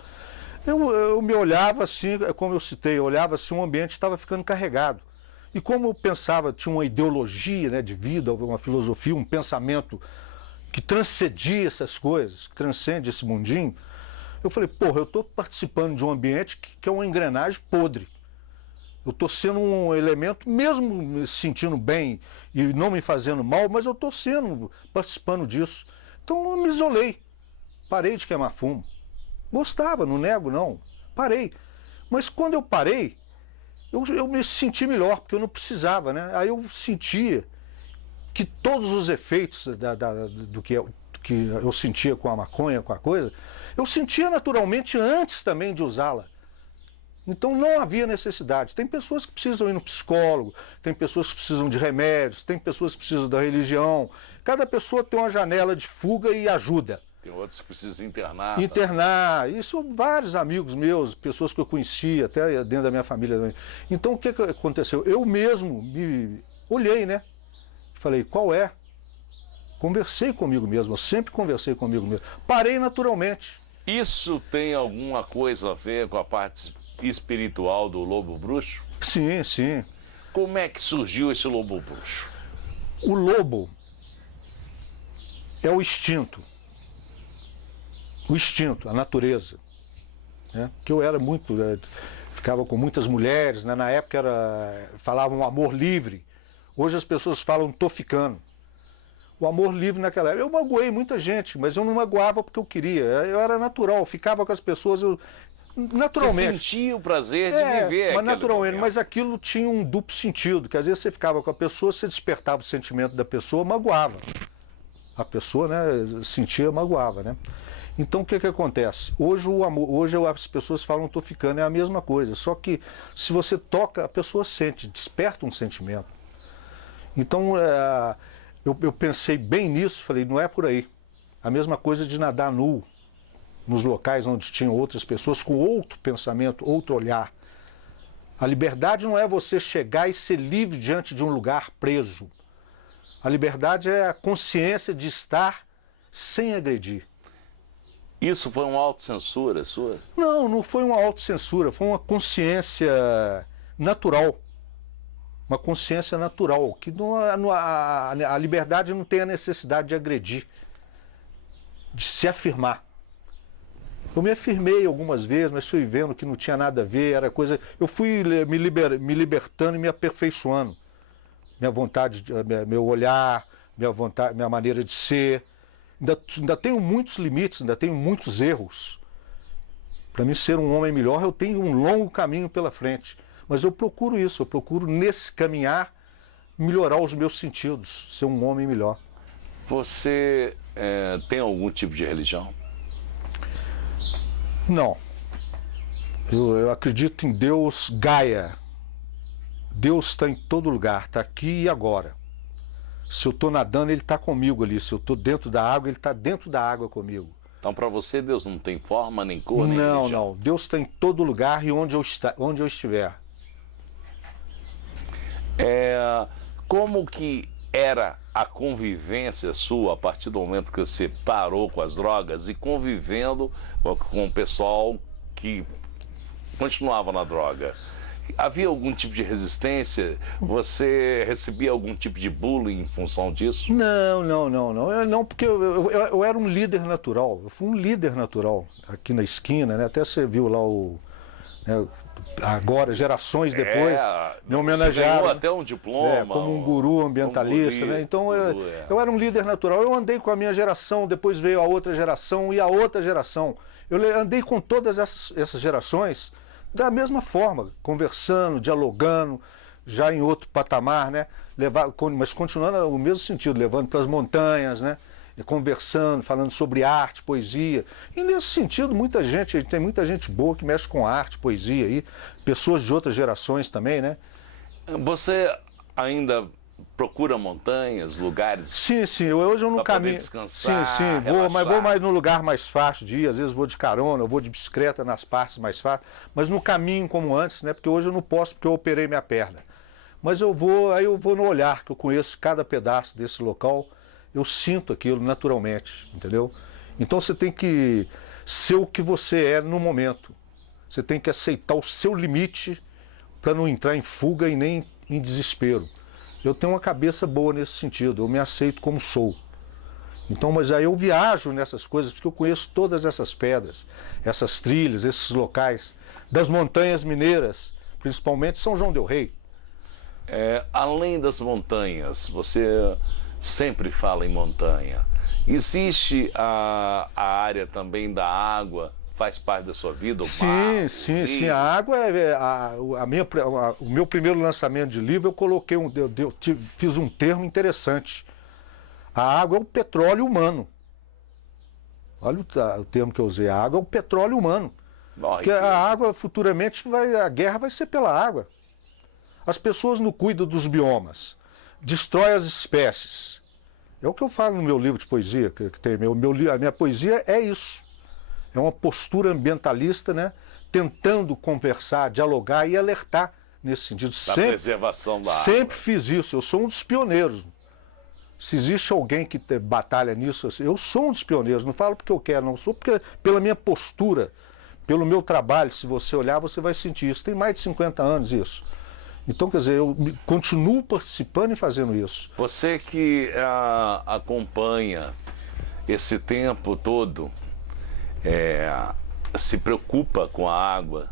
Eu me olhava assim, como eu citei, eu olhava assim, o ambiente estava ficando carregado. E como eu pensava, tinha uma ideologia, né, de vida, uma filosofia, um pensamento que transcendia essas coisas, que transcende esse mundinho, eu falei, porra, eu estou participando de um ambiente que é uma engrenagem podre. Eu estou sendo um elemento, mesmo me sentindo bem e não me fazendo mal, mas eu estou participando disso. Então eu me isolei, parei de queimar fumo. Gostava, não nego não, parei. Mas quando eu parei, eu me senti melhor, porque eu não precisava, né? Aí eu sentia que todos os efeitos do que eu sentia com a maconha, com a coisa, eu sentia naturalmente antes também de usá-la. Então não havia necessidade. Tem pessoas que precisam ir no psicólogo, tem pessoas que precisam de remédios, tem pessoas que precisam da religião. Cada pessoa tem uma janela de fuga e ajuda. Tem outros que precisam internar. Internar. Isso, vários amigos meus, pessoas que eu conhecia, até dentro da minha família também. Então o que aconteceu? Eu mesmo me olhei, né? Falei, qual é? Conversei comigo mesmo, eu sempre conversei comigo mesmo. Parei naturalmente. Isso tem alguma coisa a ver com a parte espiritual do lobo bruxo? Sim, sim. Como é que surgiu esse lobo bruxo? O lobo é o instinto, a natureza. Né? Que eu era muito, ficava com muitas mulheres, né? Na época falavam amor livre. Hoje as pessoas falam tô ficando. O amor livre naquela época. Eu magoei muita gente, mas eu não magoava porque eu queria. Eu era natural, eu ficava com as pessoas, naturalmente. Você sentia o prazer de viver. Mas naturalmente, mas aquilo tinha um duplo sentido, que às vezes você ficava com a pessoa, você despertava o sentimento da pessoa, magoava. A pessoa, né, sentia, magoava, né? Então o que acontece? Hoje as pessoas falam tô ficando, é a mesma coisa, só que se você toca, a pessoa sente, desperta um sentimento. Então eu pensei bem nisso, falei, não é por aí. A mesma coisa de nadar nu, nos locais onde tinham outras pessoas com outro pensamento, outro olhar. A liberdade não é você chegar e ser livre diante de um lugar preso. A liberdade é a consciência de estar sem agredir. Isso foi uma autocensura sua? Não, não foi uma autocensura, foi uma consciência natural. Uma consciência natural, que a liberdade não tem a necessidade de agredir, de se afirmar. Eu me afirmei algumas vezes, mas fui vendo que não tinha nada a ver, era coisa. Eu fui me libertando e me aperfeiçoando. Minha vontade, meu olhar, minha maneira de ser. Ainda tenho muitos limites, ainda tenho muitos erros. Para mim ser um homem melhor, eu tenho um longo caminho pela frente. Mas eu procuro isso, eu procuro nesse caminhar melhorar os meus sentidos, ser um homem melhor. Você tem algum tipo de religião? Não. Eu acredito em Deus Gaia. Deus está em todo lugar, está aqui e agora. Se eu estou nadando, Ele está comigo ali. Se eu estou dentro da água, Ele está dentro da água comigo. Então, para você, Deus não tem forma, nem cor, nem Não, religião? não. Deus está em todo lugar e onde eu estiver. Como que era a convivência sua a partir do momento que você parou com as drogas e convivendo com o pessoal que continuava na droga? Havia algum tipo de resistência? Você recebia algum tipo de bullying em função disso? Não. Não, porque eu era um líder natural. Eu fui um líder natural aqui na esquina, né? Até você viu lá né, agora, gerações depois, me homenagearam. Você ganhou até um diploma. Como um guru ambientalista, né? Então eu era um líder natural. Eu andei com a minha geração, depois veio a outra geração e a outra geração. Eu andei com todas essas gerações da mesma forma, conversando, dialogando, já em outro patamar, né? Mas continuando o mesmo sentido, levando para as montanhas, né? Conversando, falando sobre arte, poesia. E nesse sentido, tem muita gente boa que mexe com arte, poesia aí, pessoas de outras gerações também, né? Você ainda procura montanhas, lugares? Sim, hoje eu não caminho. Descansar, sim, mas vou mais no lugar mais fácil de ir, às vezes vou de carona, eu vou de bicicleta nas partes mais fáceis, mas no caminho como antes, né? Porque hoje eu não posso porque eu operei minha perna. Mas eu vou no olhar, que eu conheço cada pedaço desse local. Eu sinto aquilo naturalmente, entendeu? Então você tem que ser o que você é no momento. Você tem que aceitar o seu limite para não entrar em fuga e nem em desespero. Eu tenho uma cabeça boa nesse sentido, eu me aceito como sou. Então, mas aí eu viajo nessas coisas porque eu conheço todas essas pedras, essas trilhas, esses locais, das montanhas mineiras, principalmente São João del Rei. Além das montanhas, você sempre fala em montanha. Existe a área também da água, faz parte da sua vida? Sim. A água o meu primeiro lançamento de livro eu coloquei fiz um termo interessante. A água é o petróleo humano. Olha o termo que eu usei. A água é o petróleo humano. Porque a água futuramente a guerra vai ser pela água. As pessoas não cuidam dos biomas, destrói as espécies. É o que eu falo no meu livro de poesia, que tem a minha poesia é isso. É uma postura ambientalista, né? Tentando conversar, dialogar e alertar nesse sentido. Da preservação da água. Sempre fiz isso, eu sou um dos pioneiros. Se existe alguém que batalha nisso, eu sou um dos pioneiros, não falo porque eu quero, não sou porque pela minha postura, pelo meu trabalho, se você olhar, você vai sentir isso. Tem mais de 50 anos isso. Então, quer dizer, eu continuo participando e fazendo isso. Você que acompanha esse tempo todo, se preocupa com a água,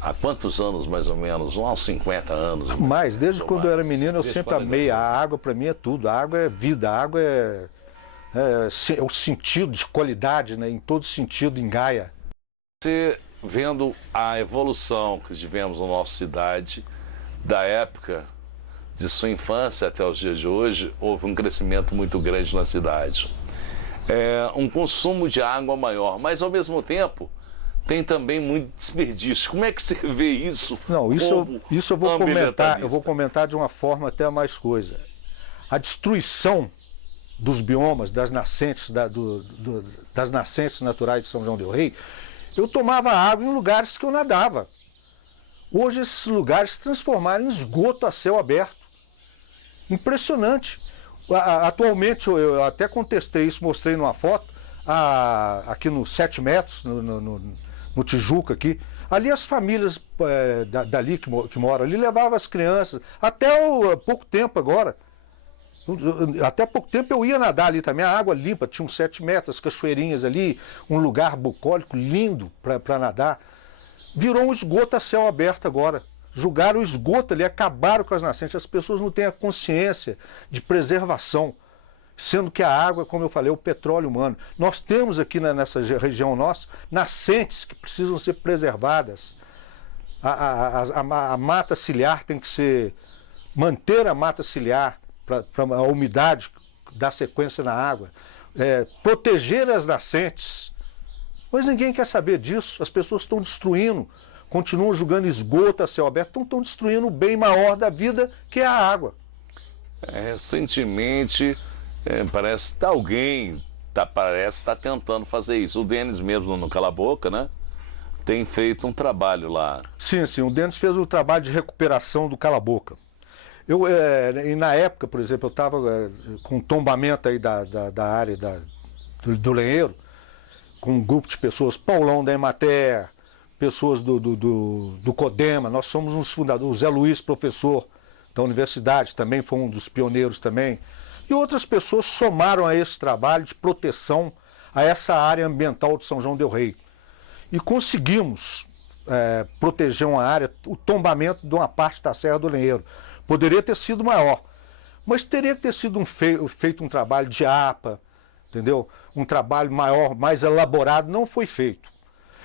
há quantos anos mais ou menos? Uns 50 anos? Mais, desde quando eu era menino eu sempre amei. A água para mim é tudo, a água é vida, a água é o sentido de qualidade, né, em todo sentido, em Gaia. Você vendo a evolução que tivemos na nossa cidade, da época de sua infância até os dias de hoje, houve um crescimento muito grande na cidade. Um consumo de água maior, mas ao mesmo tempo tem também muito desperdício. Como é que você vê isso? Não, isso eu vou comentar de uma forma até mais coisa. A destruição dos biomas, das nascentes, das nascentes naturais de São João del Rei, eu tomava água em lugares que eu nadava. Hoje esses lugares se transformaram em esgoto a céu aberto. Impressionante. Atualmente, eu até contestei isso, mostrei numa foto, aqui nos 7 metros, no Tijuca aqui. Ali as famílias dali que moram ali levavam as crianças, até pouco tempo agora. Até pouco tempo eu ia nadar ali também, a água limpa, tinha uns 7 metros, as cachoeirinhas ali, um lugar bucólico lindo para nadar. Virou um esgoto a céu aberto agora. Jogaram o esgoto ali, acabaram com as nascentes. As pessoas não têm a consciência de preservação, sendo que a água, como eu falei, é o petróleo humano. Nós temos aqui nessa região nossa nascentes que precisam ser preservadas. A mata ciliar tem que ser... Manter a mata ciliar para a umidade dar sequência na água. Proteger as nascentes. Mas ninguém quer saber disso. As pessoas estão destruindo, continuam jogando esgoto a céu aberto, estão destruindo o bem maior da vida, que é a água. Recentemente, parece que alguém está tentando fazer isso. O Denis mesmo, no Cala a Boca, né? Tem feito um trabalho lá. Sim, o Denis fez o trabalho de recuperação do Cala a Boca. E na época, por exemplo, eu estava com tombamento aí da área do Lenheiro, com um grupo de pessoas, Paulão da Emater, pessoas do CODEMA, nós somos uns fundadores, o Zé Luiz, professor da universidade, também foi um dos pioneiros também, e outras pessoas somaram a esse trabalho de proteção a essa área ambiental de São João del Rei. E conseguimos proteger uma área, o tombamento de uma parte da Serra do Lenheiro. Poderia ter sido maior, mas teria que ter sido feito um trabalho de APA, entendeu? Um trabalho maior, mais elaborado, não foi feito.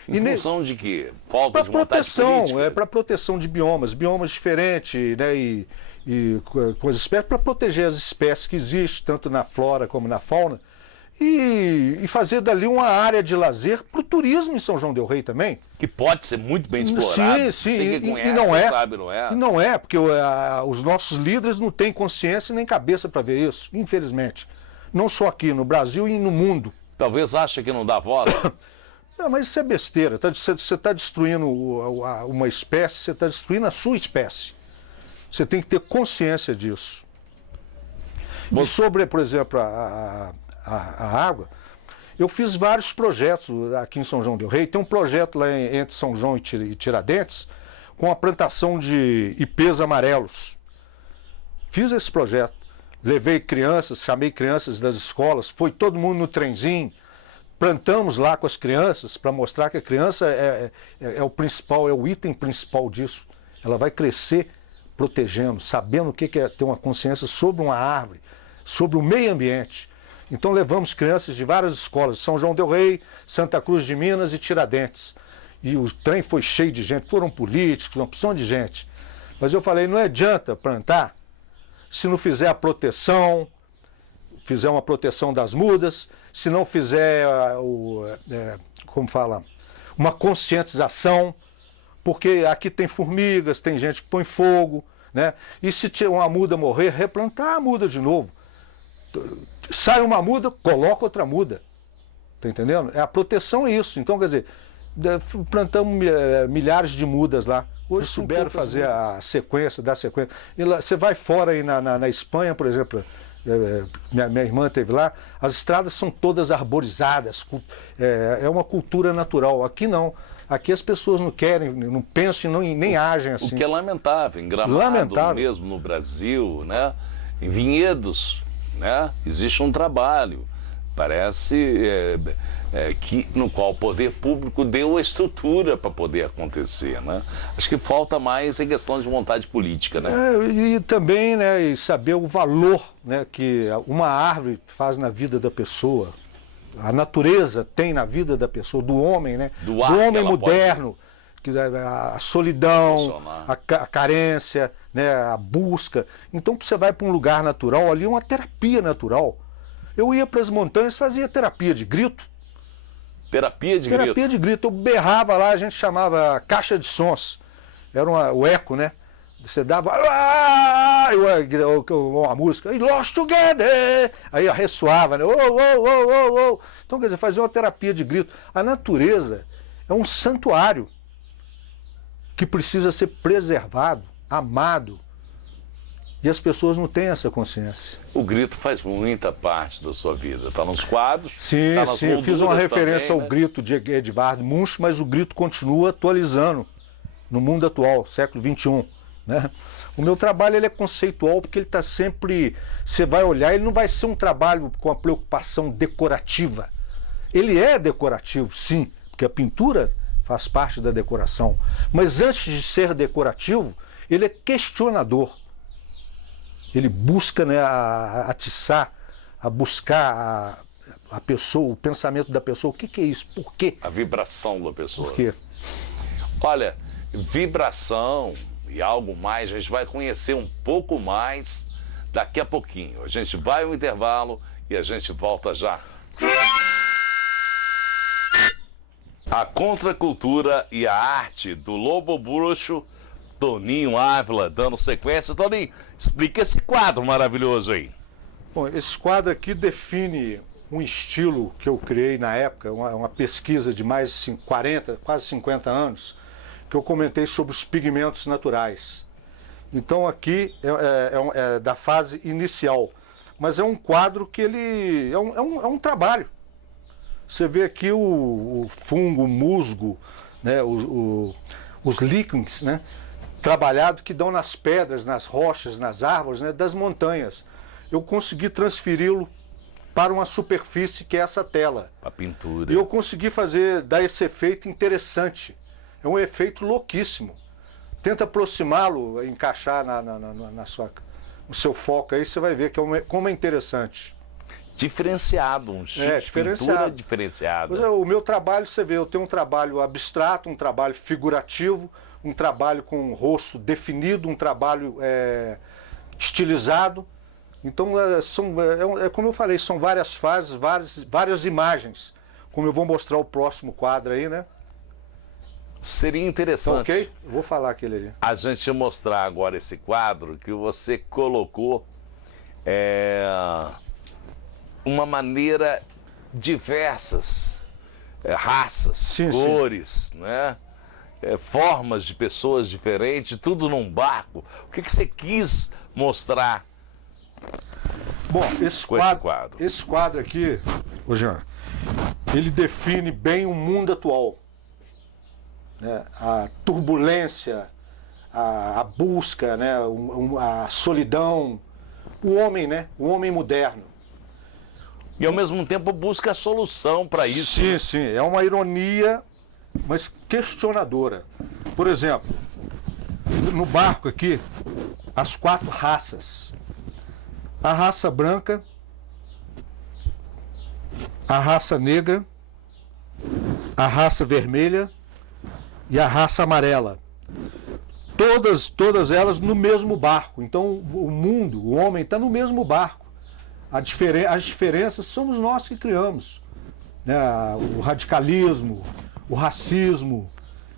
Em função de quê? Falta de vontade política? Para proteção de biomas diferentes, né? E com as espécies, para proteger as espécies que existem, tanto na flora como na fauna, e fazer dali uma área de lazer para o turismo em São João del Rei também. Que pode ser muito bem explorado. Sim, Você que conhece, e não é. Sabe, não é? E não é, porque os nossos líderes não têm consciência nem cabeça para ver isso, infelizmente. Não só aqui no Brasil e no mundo. Talvez ache que não dá voz. Mas isso é besteira. Você está destruindo uma espécie, você está destruindo a sua espécie. Você tem que ter consciência disso. E sobre, por exemplo, a água, eu fiz vários projetos aqui em São João del Rei. Tem um projeto lá entre São João e Tiradentes com a plantação de ipês amarelos. Fiz esse projeto. Levei crianças, chamei crianças das escolas, foi todo mundo no trenzinho, plantamos lá com as crianças para mostrar que a criança é o principal, é o item principal disso. Ela vai crescer protegendo, sabendo o que é ter uma consciência sobre uma árvore, sobre o meio ambiente. Então levamos crianças de várias escolas, São João del Rei, Santa Cruz de Minas e Tiradentes. E o trem foi cheio de gente, foram políticos, uma opção de gente. Mas eu falei, não adianta plantar se não fizer a proteção, fizer uma proteção das mudas, se não fizer, uma conscientização, porque aqui tem formigas, tem gente que põe fogo, né? E se uma muda morrer, replantar a muda de novo. Sai uma muda, coloca outra muda. Tá entendendo? A proteção é isso. Então, quer dizer, plantamos milhares de mudas lá. Hoje souberam fazer a sequência, dar sequência. E lá, você vai fora aí na Espanha, por exemplo, minha irmã esteve lá, as estradas são todas arborizadas, é uma cultura natural. Aqui não. Aqui as pessoas não querem, não pensam e nem agem assim. O que é lamentável, em Gramado mesmo, no Brasil, né? Em Vinhedos, né? Existe um trabalho. Parece no qual o poder público deu a estrutura para poder acontecer, né? Acho que falta mais em questão de vontade política, né? E também, né, e saber o valor, né, que uma árvore faz na vida da pessoa, a natureza tem na vida da pessoa, do homem, né? Do homem moderno, a solidão, a carência, né, a busca. Então você vai para um lugar natural, ali é uma terapia natural. Eu ia para as montanhas e fazia terapia de grito. Terapia de grito? Terapia de grito. Eu berrava lá, a gente chamava caixa de sons. Era o eco, né? Você dava uma música, e Lost Together! Aí ressoava, né? Então, quer dizer, fazia uma terapia de grito. A natureza é um santuário. que precisa ser preservado, amado. E as pessoas não têm essa consciência. O grito faz muita parte da sua vida. Está nos quadros. Sim, tá nas sim. Eu fiz uma referência também, ao grito de Edvard Munch, mas o grito continua atualizando no mundo atual, século XXI. Né? O meu trabalho ele é conceitual porque ele está sempre... Você vai olhar, ele não vai ser um trabalho com a preocupação decorativa. Ele é decorativo, sim, porque a pintura faz parte da decoração. Mas antes de ser decorativo, ele é questionador. Ele busca, né, atiçar, a buscar a pessoa, o pensamento da pessoa. O que é isso? Por quê? A vibração da pessoa. Por quê? Olha, vibração e algo mais, a gente vai conhecer um pouco mais daqui a pouquinho. A gente vai ao intervalo e a gente volta já. A contracultura e a arte do Lobo Bruxo, Toninho Ávila, dando sequência. Toninho, explica esse quadro maravilhoso aí. Bom, esse quadro aqui define um estilo que eu criei na época, uma pesquisa de mais de 40, quase 50 anos, que eu comentei sobre os pigmentos naturais. Então aqui é da fase inicial, mas é um quadro que ele é um trabalho. Você vê aqui o fungo, o musgo, né, os líquens, né, trabalhado que dão nas pedras, nas rochas, nas árvores, né, das montanhas. Eu consegui transferi-lo para uma superfície que é essa tela. A pintura. E eu consegui dar esse efeito interessante. É um efeito louquíssimo. Tenta aproximá-lo, encaixar no seu foco aí, você vai ver que como é interessante. Diferenciado, um estilo de pintura diferenciado. Mas o meu trabalho, você vê, eu tenho um trabalho abstrato, um trabalho figurativo, um trabalho com um rosto definido, um trabalho estilizado. Então, como eu falei, são várias fases, várias imagens. Como eu vou mostrar o próximo quadro aí, né? Seria interessante. Então, ok? Eu vou falar aquele ali. A gente mostrar agora esse quadro que você colocou uma maneira diversas, raças, Sim, cores, né? Formas de pessoas diferentes, tudo num barco. O que você quis mostrar? Bom, esse quadro aqui, ô Jean, ele define bem o mundo atual. Né? A turbulência, a busca, né? A solidão, o homem, né? O homem moderno. E ao mesmo tempo busca a solução para isso. Sim, sim, é uma ironia, mas questionadora. Por exemplo, no barco aqui, as 4 raças. A raça branca, a raça negra, a raça vermelha e a raça amarela. Todas elas no mesmo barco. Então o mundo, o homem está no mesmo barco. As diferenças somos nós que criamos. Né? O radicalismo, o racismo,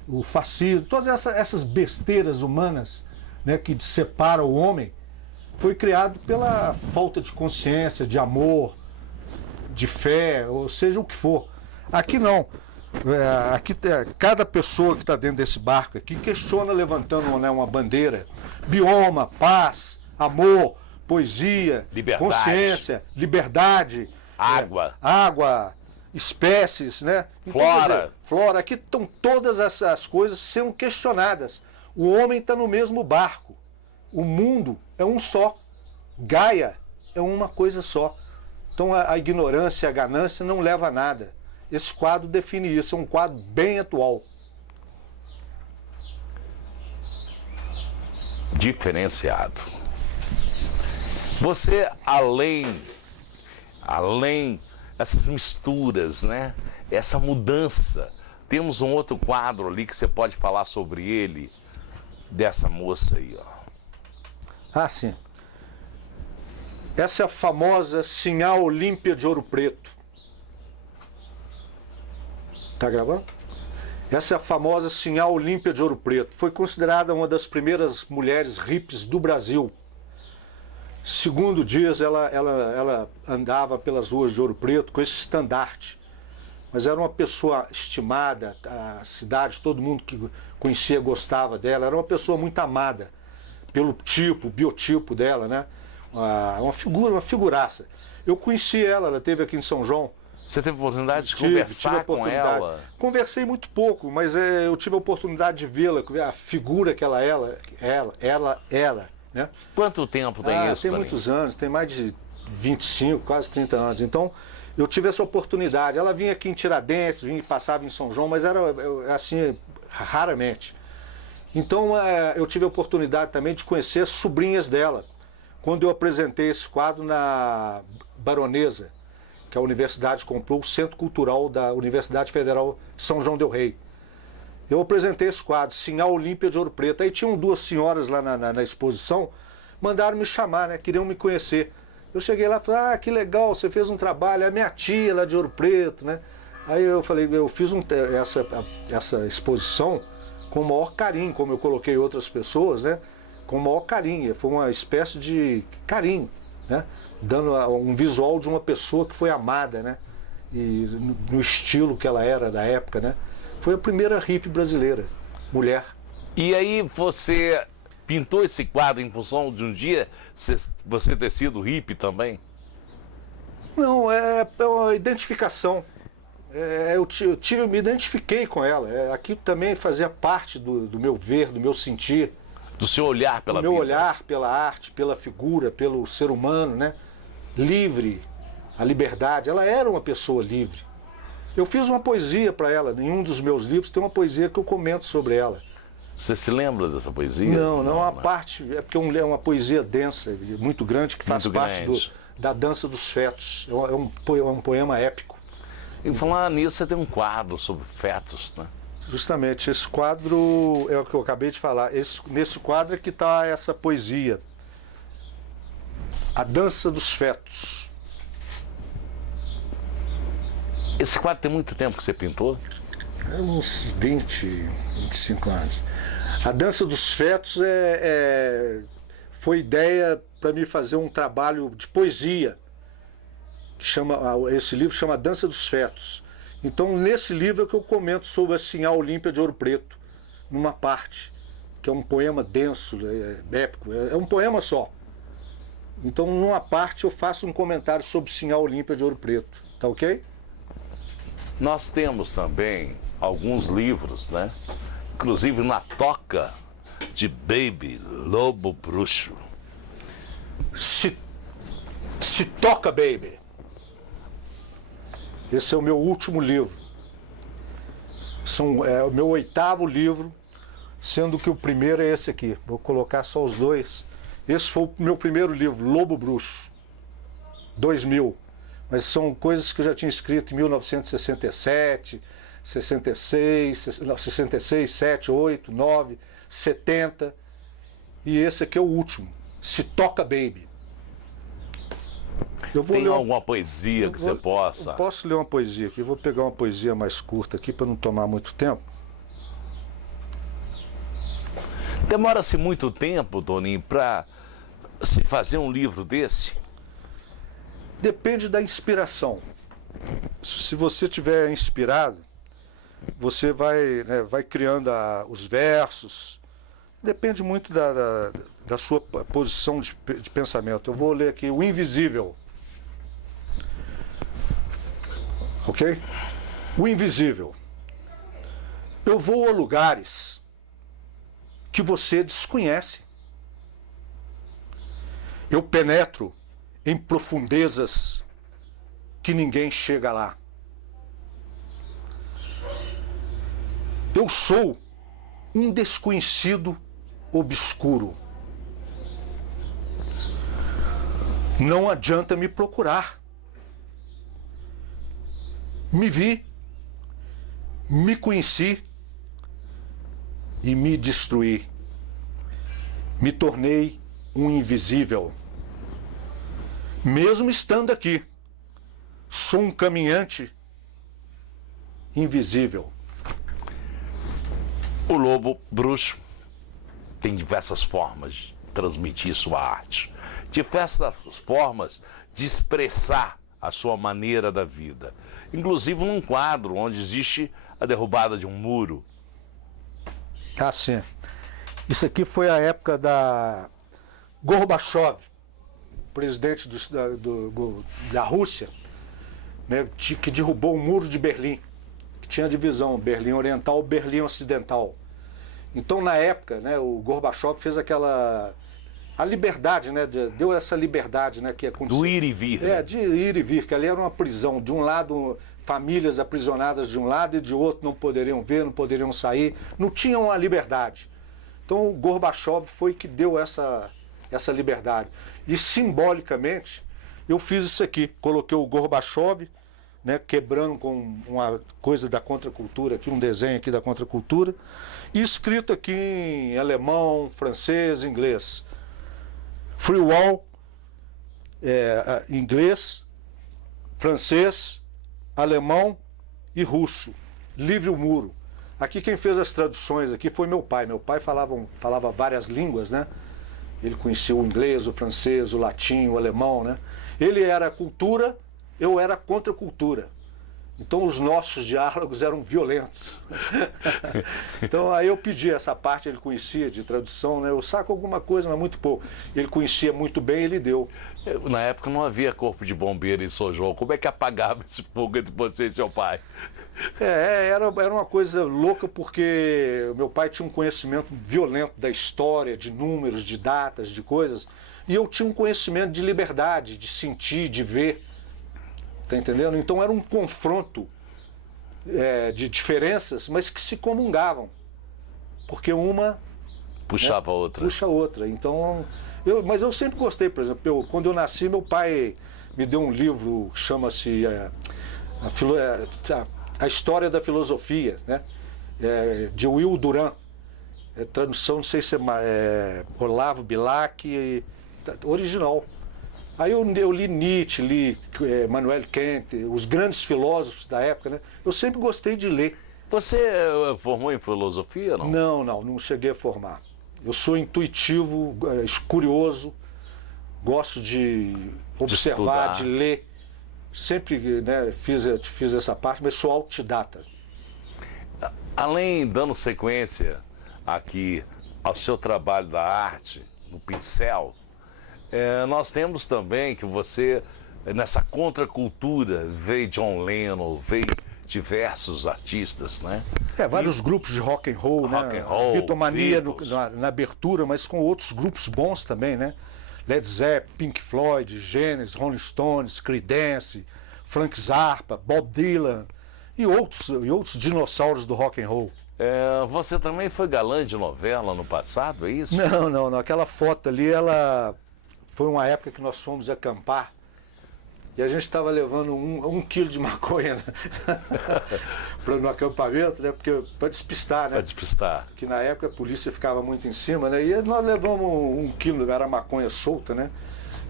o fascismo, todas essas besteiras humanas, né, que separam o homem, foi criado pela falta de consciência, de amor, de fé, ou seja o que for. Aqui não. Aqui cada pessoa que está dentro desse barco aqui questiona levantando, né, uma bandeira. Bioma, paz, amor, poesia, liberdade, consciência, liberdade, água, espécies, né? Então, flora. Aqui estão todas essas coisas sendo questionadas. O homem está no mesmo barco. O mundo é um só. Gaia é uma coisa só. Então a ignorância, a ganância não leva a nada. Esse quadro define isso, é um quadro bem atual. Diferenciado. Você, além dessas misturas, né? Essa mudança, temos um outro quadro ali que você pode falar sobre ele, dessa moça aí, ó. Ah, sim. Essa é a famosa Sinhá Olímpia de Ouro Preto. Tá gravando? Essa é a famosa Sinhá Olímpia de Ouro Preto. Foi considerada uma das primeiras mulheres hippies do Brasil. Segundo dias, ela andava pelas ruas de Ouro Preto com esse estandarte, mas era uma pessoa estimada, a cidade, todo mundo que conhecia gostava dela, era uma pessoa muito amada pelo tipo, biotipo dela, né? Uma figuraça. Eu conheci ela esteve aqui em São João. Você teve a oportunidade de conversar com ela? Conversei muito pouco, mas eu tive a oportunidade de vê-la, a figura que ela era, né? Quanto tempo tem isso? Tem muitos anos, tem mais de 25, quase 30 anos. Então, eu tive essa oportunidade. Ela vinha aqui em Tiradentes, passava em São João, mas era assim, raramente. Então, eu tive a oportunidade também de conhecer as sobrinhas dela, quando eu apresentei esse quadro na Baronesa, que a universidade comprou, o Centro Cultural da Universidade Federal de São João del Rei. Eu apresentei esse quadro, Sinhá Olímpia de Ouro Preto. Aí tinham duas senhoras lá na exposição, mandaram me chamar, né? Queriam me conhecer. Eu cheguei lá e falei, que legal, você fez um trabalho, é a minha tia lá de Ouro Preto, né? Aí eu falei, eu fiz essa exposição com o maior carinho, como eu coloquei outras pessoas, né? Com o maior carinho, foi uma espécie de carinho, né? Dando um visual de uma pessoa que foi amada, né? E no estilo que ela era da época, né? Foi a primeira hippie brasileira, mulher. E aí você pintou esse quadro em função de um dia você ter sido hippie também? Não, é uma identificação. Eu me identifiquei com ela. Aquilo também fazia parte do meu ver, do meu sentir. Do seu olhar pela vida. Do meu olhar pela arte, pela figura, pelo ser humano, né? Livre, a liberdade. Ela era uma pessoa livre. Eu fiz uma poesia para ela. Em um dos meus livros tem uma poesia que eu comento sobre ela. Você se lembra dessa poesia? Não, uma parte. É porque é uma poesia densa, muito grande, que faz parte da dança dos fetos. É um poema épico. E falando nisso, você tem um quadro sobre fetos, né? Justamente, esse quadro é o que eu acabei de falar. Nesse quadro é que está essa poesia. A dança dos fetos. Esse quadro tem muito tempo que você pintou? Uns 25 anos. A dança dos fetos foi ideia para mim fazer um trabalho de poesia. Esse livro chama Dança dos Fetos. Então, nesse livro é que eu comento sobre a Sinhá Olímpia de Ouro Preto, numa parte, que é um poema denso, épico, é um poema só. Então, numa parte, eu faço um comentário sobre Sinhá Olímpia de Ouro Preto, tá ok? Nós temos também alguns livros, né? Inclusive na toca de Baby, Lobo Bruxo. Se toca, Baby! Esse é o meu último livro. É o meu 8º livro, sendo que o primeiro é esse aqui. Vou colocar só os dois. Esse foi o meu primeiro livro, Lobo Bruxo, 2000. Mas são coisas que eu já tinha escrito em 1967, 66, 7, 8, 9, 70. E esse aqui é o último, Se Toca, Baby. Tem alguma poesia que você possa? Eu posso ler uma poesia aqui. Vou pegar uma poesia mais curta aqui para não tomar muito tempo. Demora-se muito tempo, Toninho, para se fazer um livro desse? Depende da inspiração. Se você estiver inspirado, você vai criando os versos. Depende muito da sua posição de pensamento. Eu vou ler aqui O Invisível. Ok? O invisível. Eu vou a lugares que você desconhece. Eu penetro em profundezas que ninguém chega lá. Eu sou um desconhecido obscuro. Não adianta me procurar. Me vi, me conheci e me destruí. Me tornei um invisível. Mesmo estando aqui, sou um caminhante invisível. O Lobo Bruxo tem diversas formas de transmitir sua arte, diversas formas de expressar a sua maneira da vida. Inclusive num quadro onde existe a derrubada de um muro. Ah, sim. Isso aqui foi a época da Gorbachev, presidente da Rússia, né, que derrubou o muro de Berlim, que tinha a divisão Berlim Oriental e Berlim Ocidental. Então, na época, né, o Gorbachev fez a liberdade, né, deu essa liberdade, né, que aconteceu. Do ir e vir. Né? De ir e vir, que ali era uma prisão. De um lado, famílias aprisionadas de um lado e de outro não poderiam ver, não poderiam sair, não tinham a liberdade. Então, o Gorbachev foi que deu essa liberdade. E, simbolicamente, eu fiz isso aqui. Coloquei o Gorbachev, né, quebrando com uma coisa da contracultura, aqui, um desenho aqui da contracultura, e escrito aqui em alemão, francês, inglês. Free Wall, inglês, francês, alemão e russo. Livre o muro. Aqui quem fez as traduções aqui foi meu pai. Meu pai falava várias línguas, né? Ele conhecia o inglês, o francês, o latim, o alemão, né? Ele era cultura, eu era contracultura. Então os nossos diálogos eram violentos. Então aí eu pedi essa parte, ele conhecia de tradução, né? Eu saco alguma coisa, mas muito pouco. Ele conhecia muito bem, ele deu. Na época não havia corpo de bombeiro em São João. Como é que apagava esse fogo entre você e seu pai? Era uma coisa louca porque meu pai tinha um conhecimento violento da história, de números, de datas, de coisas. E eu tinha um conhecimento de liberdade, de sentir, de ver. Tá entendendo? Então era um confronto de diferenças, mas que se comungavam. Porque uma puxava a outra. Puxa a outra. Então, mas eu sempre gostei, por exemplo, quando eu nasci, meu pai me deu um livro que chama-se A História da Filosofia, né? De Will Durant. Tradução, não sei se é Olavo Bilac, original. Aí eu li Nietzsche, li Immanuel Kant, os grandes filósofos da época, né? Eu sempre gostei de ler. Você formou em filosofia, não? Não cheguei a formar. Eu sou intuitivo, curioso, gosto de observar, de ler. Sempre, né, fiz essa parte, mas sou autodidata. Além, dando sequência aqui ao seu trabalho da arte, no pincel, nós temos também que você, nessa contracultura, veio John Lennon, veio diversos artistas, né? Vários grupos de rock and roll, né? Beatlemania na abertura, mas com outros grupos bons também, né? Led Zeppelin, Pink Floyd, Genesis, Rolling Stones, Creedence, Frank Zappa, Bob Dylan e outros dinossauros do rock and roll. Você também foi galã de novela no passado, é isso? Não. Aquela foto ali, ela foi uma época que nós fomos acampar e a gente estava levando um quilo de maconha no acampamento, né? Porque para despistar, né? Para despistar. Porque na época a polícia ficava muito em cima, né? E nós levamos um quilo, era maconha solta, né?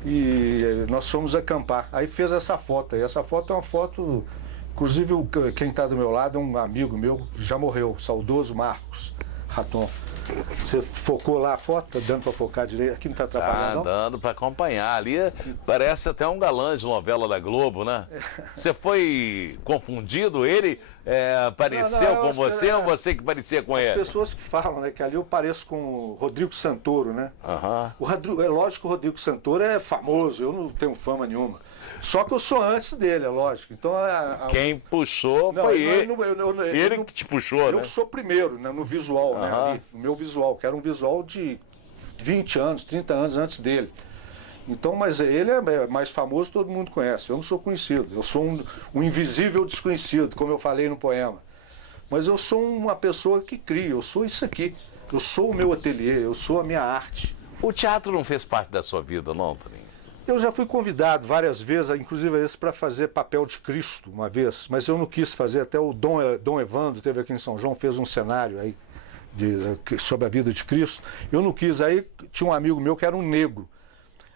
E nós fomos acampar. Aí fez essa foto. E essa foto é uma foto, inclusive quem está do meu lado é um amigo meu, já morreu, saudoso Marcos Raton. Você focou lá a foto? Tá dando para focar direito? Aqui não está atrapalhando, não? Tá dando para acompanhar. Ali parece até um galã de novela da Globo, né? Você foi confundido? Ele pareceu com você ou você que parecia com ele? As pessoas que falam, né, que ali eu pareço com o Rodrigo Santoro, né? É lógico que o Rodrigo Santoro é famoso, eu não tenho fama nenhuma. Só que eu sou antes dele, é lógico. Então, quem puxou foi ele. Ele que te puxou, né? Eu sou primeiro, né, no visual, né, ali, no meu visual, que era um visual de 20 anos, 30 anos antes dele. Então, mas ele é mais famoso, todo mundo conhece. Eu não sou conhecido, eu sou um invisível desconhecido, como eu falei no poema. Mas eu sou uma pessoa que cria, eu sou isso aqui. Eu sou o meu ateliê, eu sou a minha arte. O teatro não fez parte da sua vida, não, Toninho? Eu já fui convidado várias vezes, inclusive para fazer papel de Cristo uma vez, mas eu não quis fazer. Até o Dom Evandro teve aqui em São João, fez um cenário aí sobre a vida de Cristo. Eu não quis. Aí tinha um amigo meu que era um negro.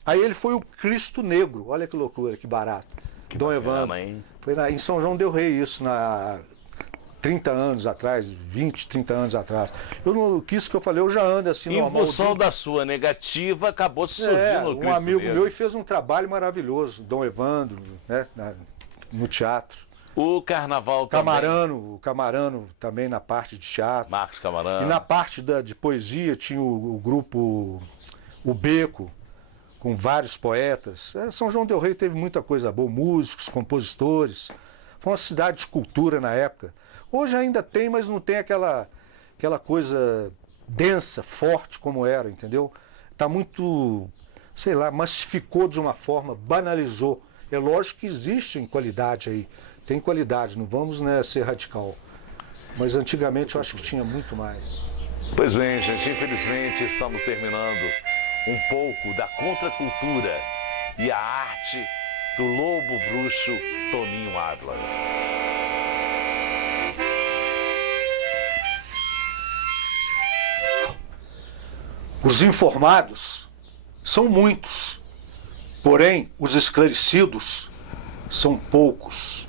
Aí ele foi o Cristo negro. Olha que loucura, que barato. Que Dom bacana, Evandro. Hein? Foi em São João del Rei isso, 30 anos atrás, 20, 30 anos atrás. Eu não, isso que eu falei, eu já ando assim Em normal. função da sua negativa, acabou surgindo o Cristo um amigo Negro. meu e fez um trabalho maravilhoso, Dom Evandro, né, no teatro. O Carnaval também. O Camarano também na parte de teatro. Marcos Camarano. E na parte de poesia tinha o grupo O Beco, com vários poetas. São João del Rei teve muita coisa boa, músicos, compositores. Foi uma cidade de cultura na época. Hoje ainda tem, mas não tem aquela coisa densa, forte como era, entendeu? Está muito, sei lá, massificou de uma forma, banalizou. É lógico que existe qualidade aí, tem qualidade, não vamos, né, ser radical. Mas antigamente eu acho que tinha muito mais. Pois bem, gente, infelizmente estamos terminando um pouco da contracultura e a arte do lobo bruxo Toninho Ávila. Os informados são muitos, porém os esclarecidos são poucos.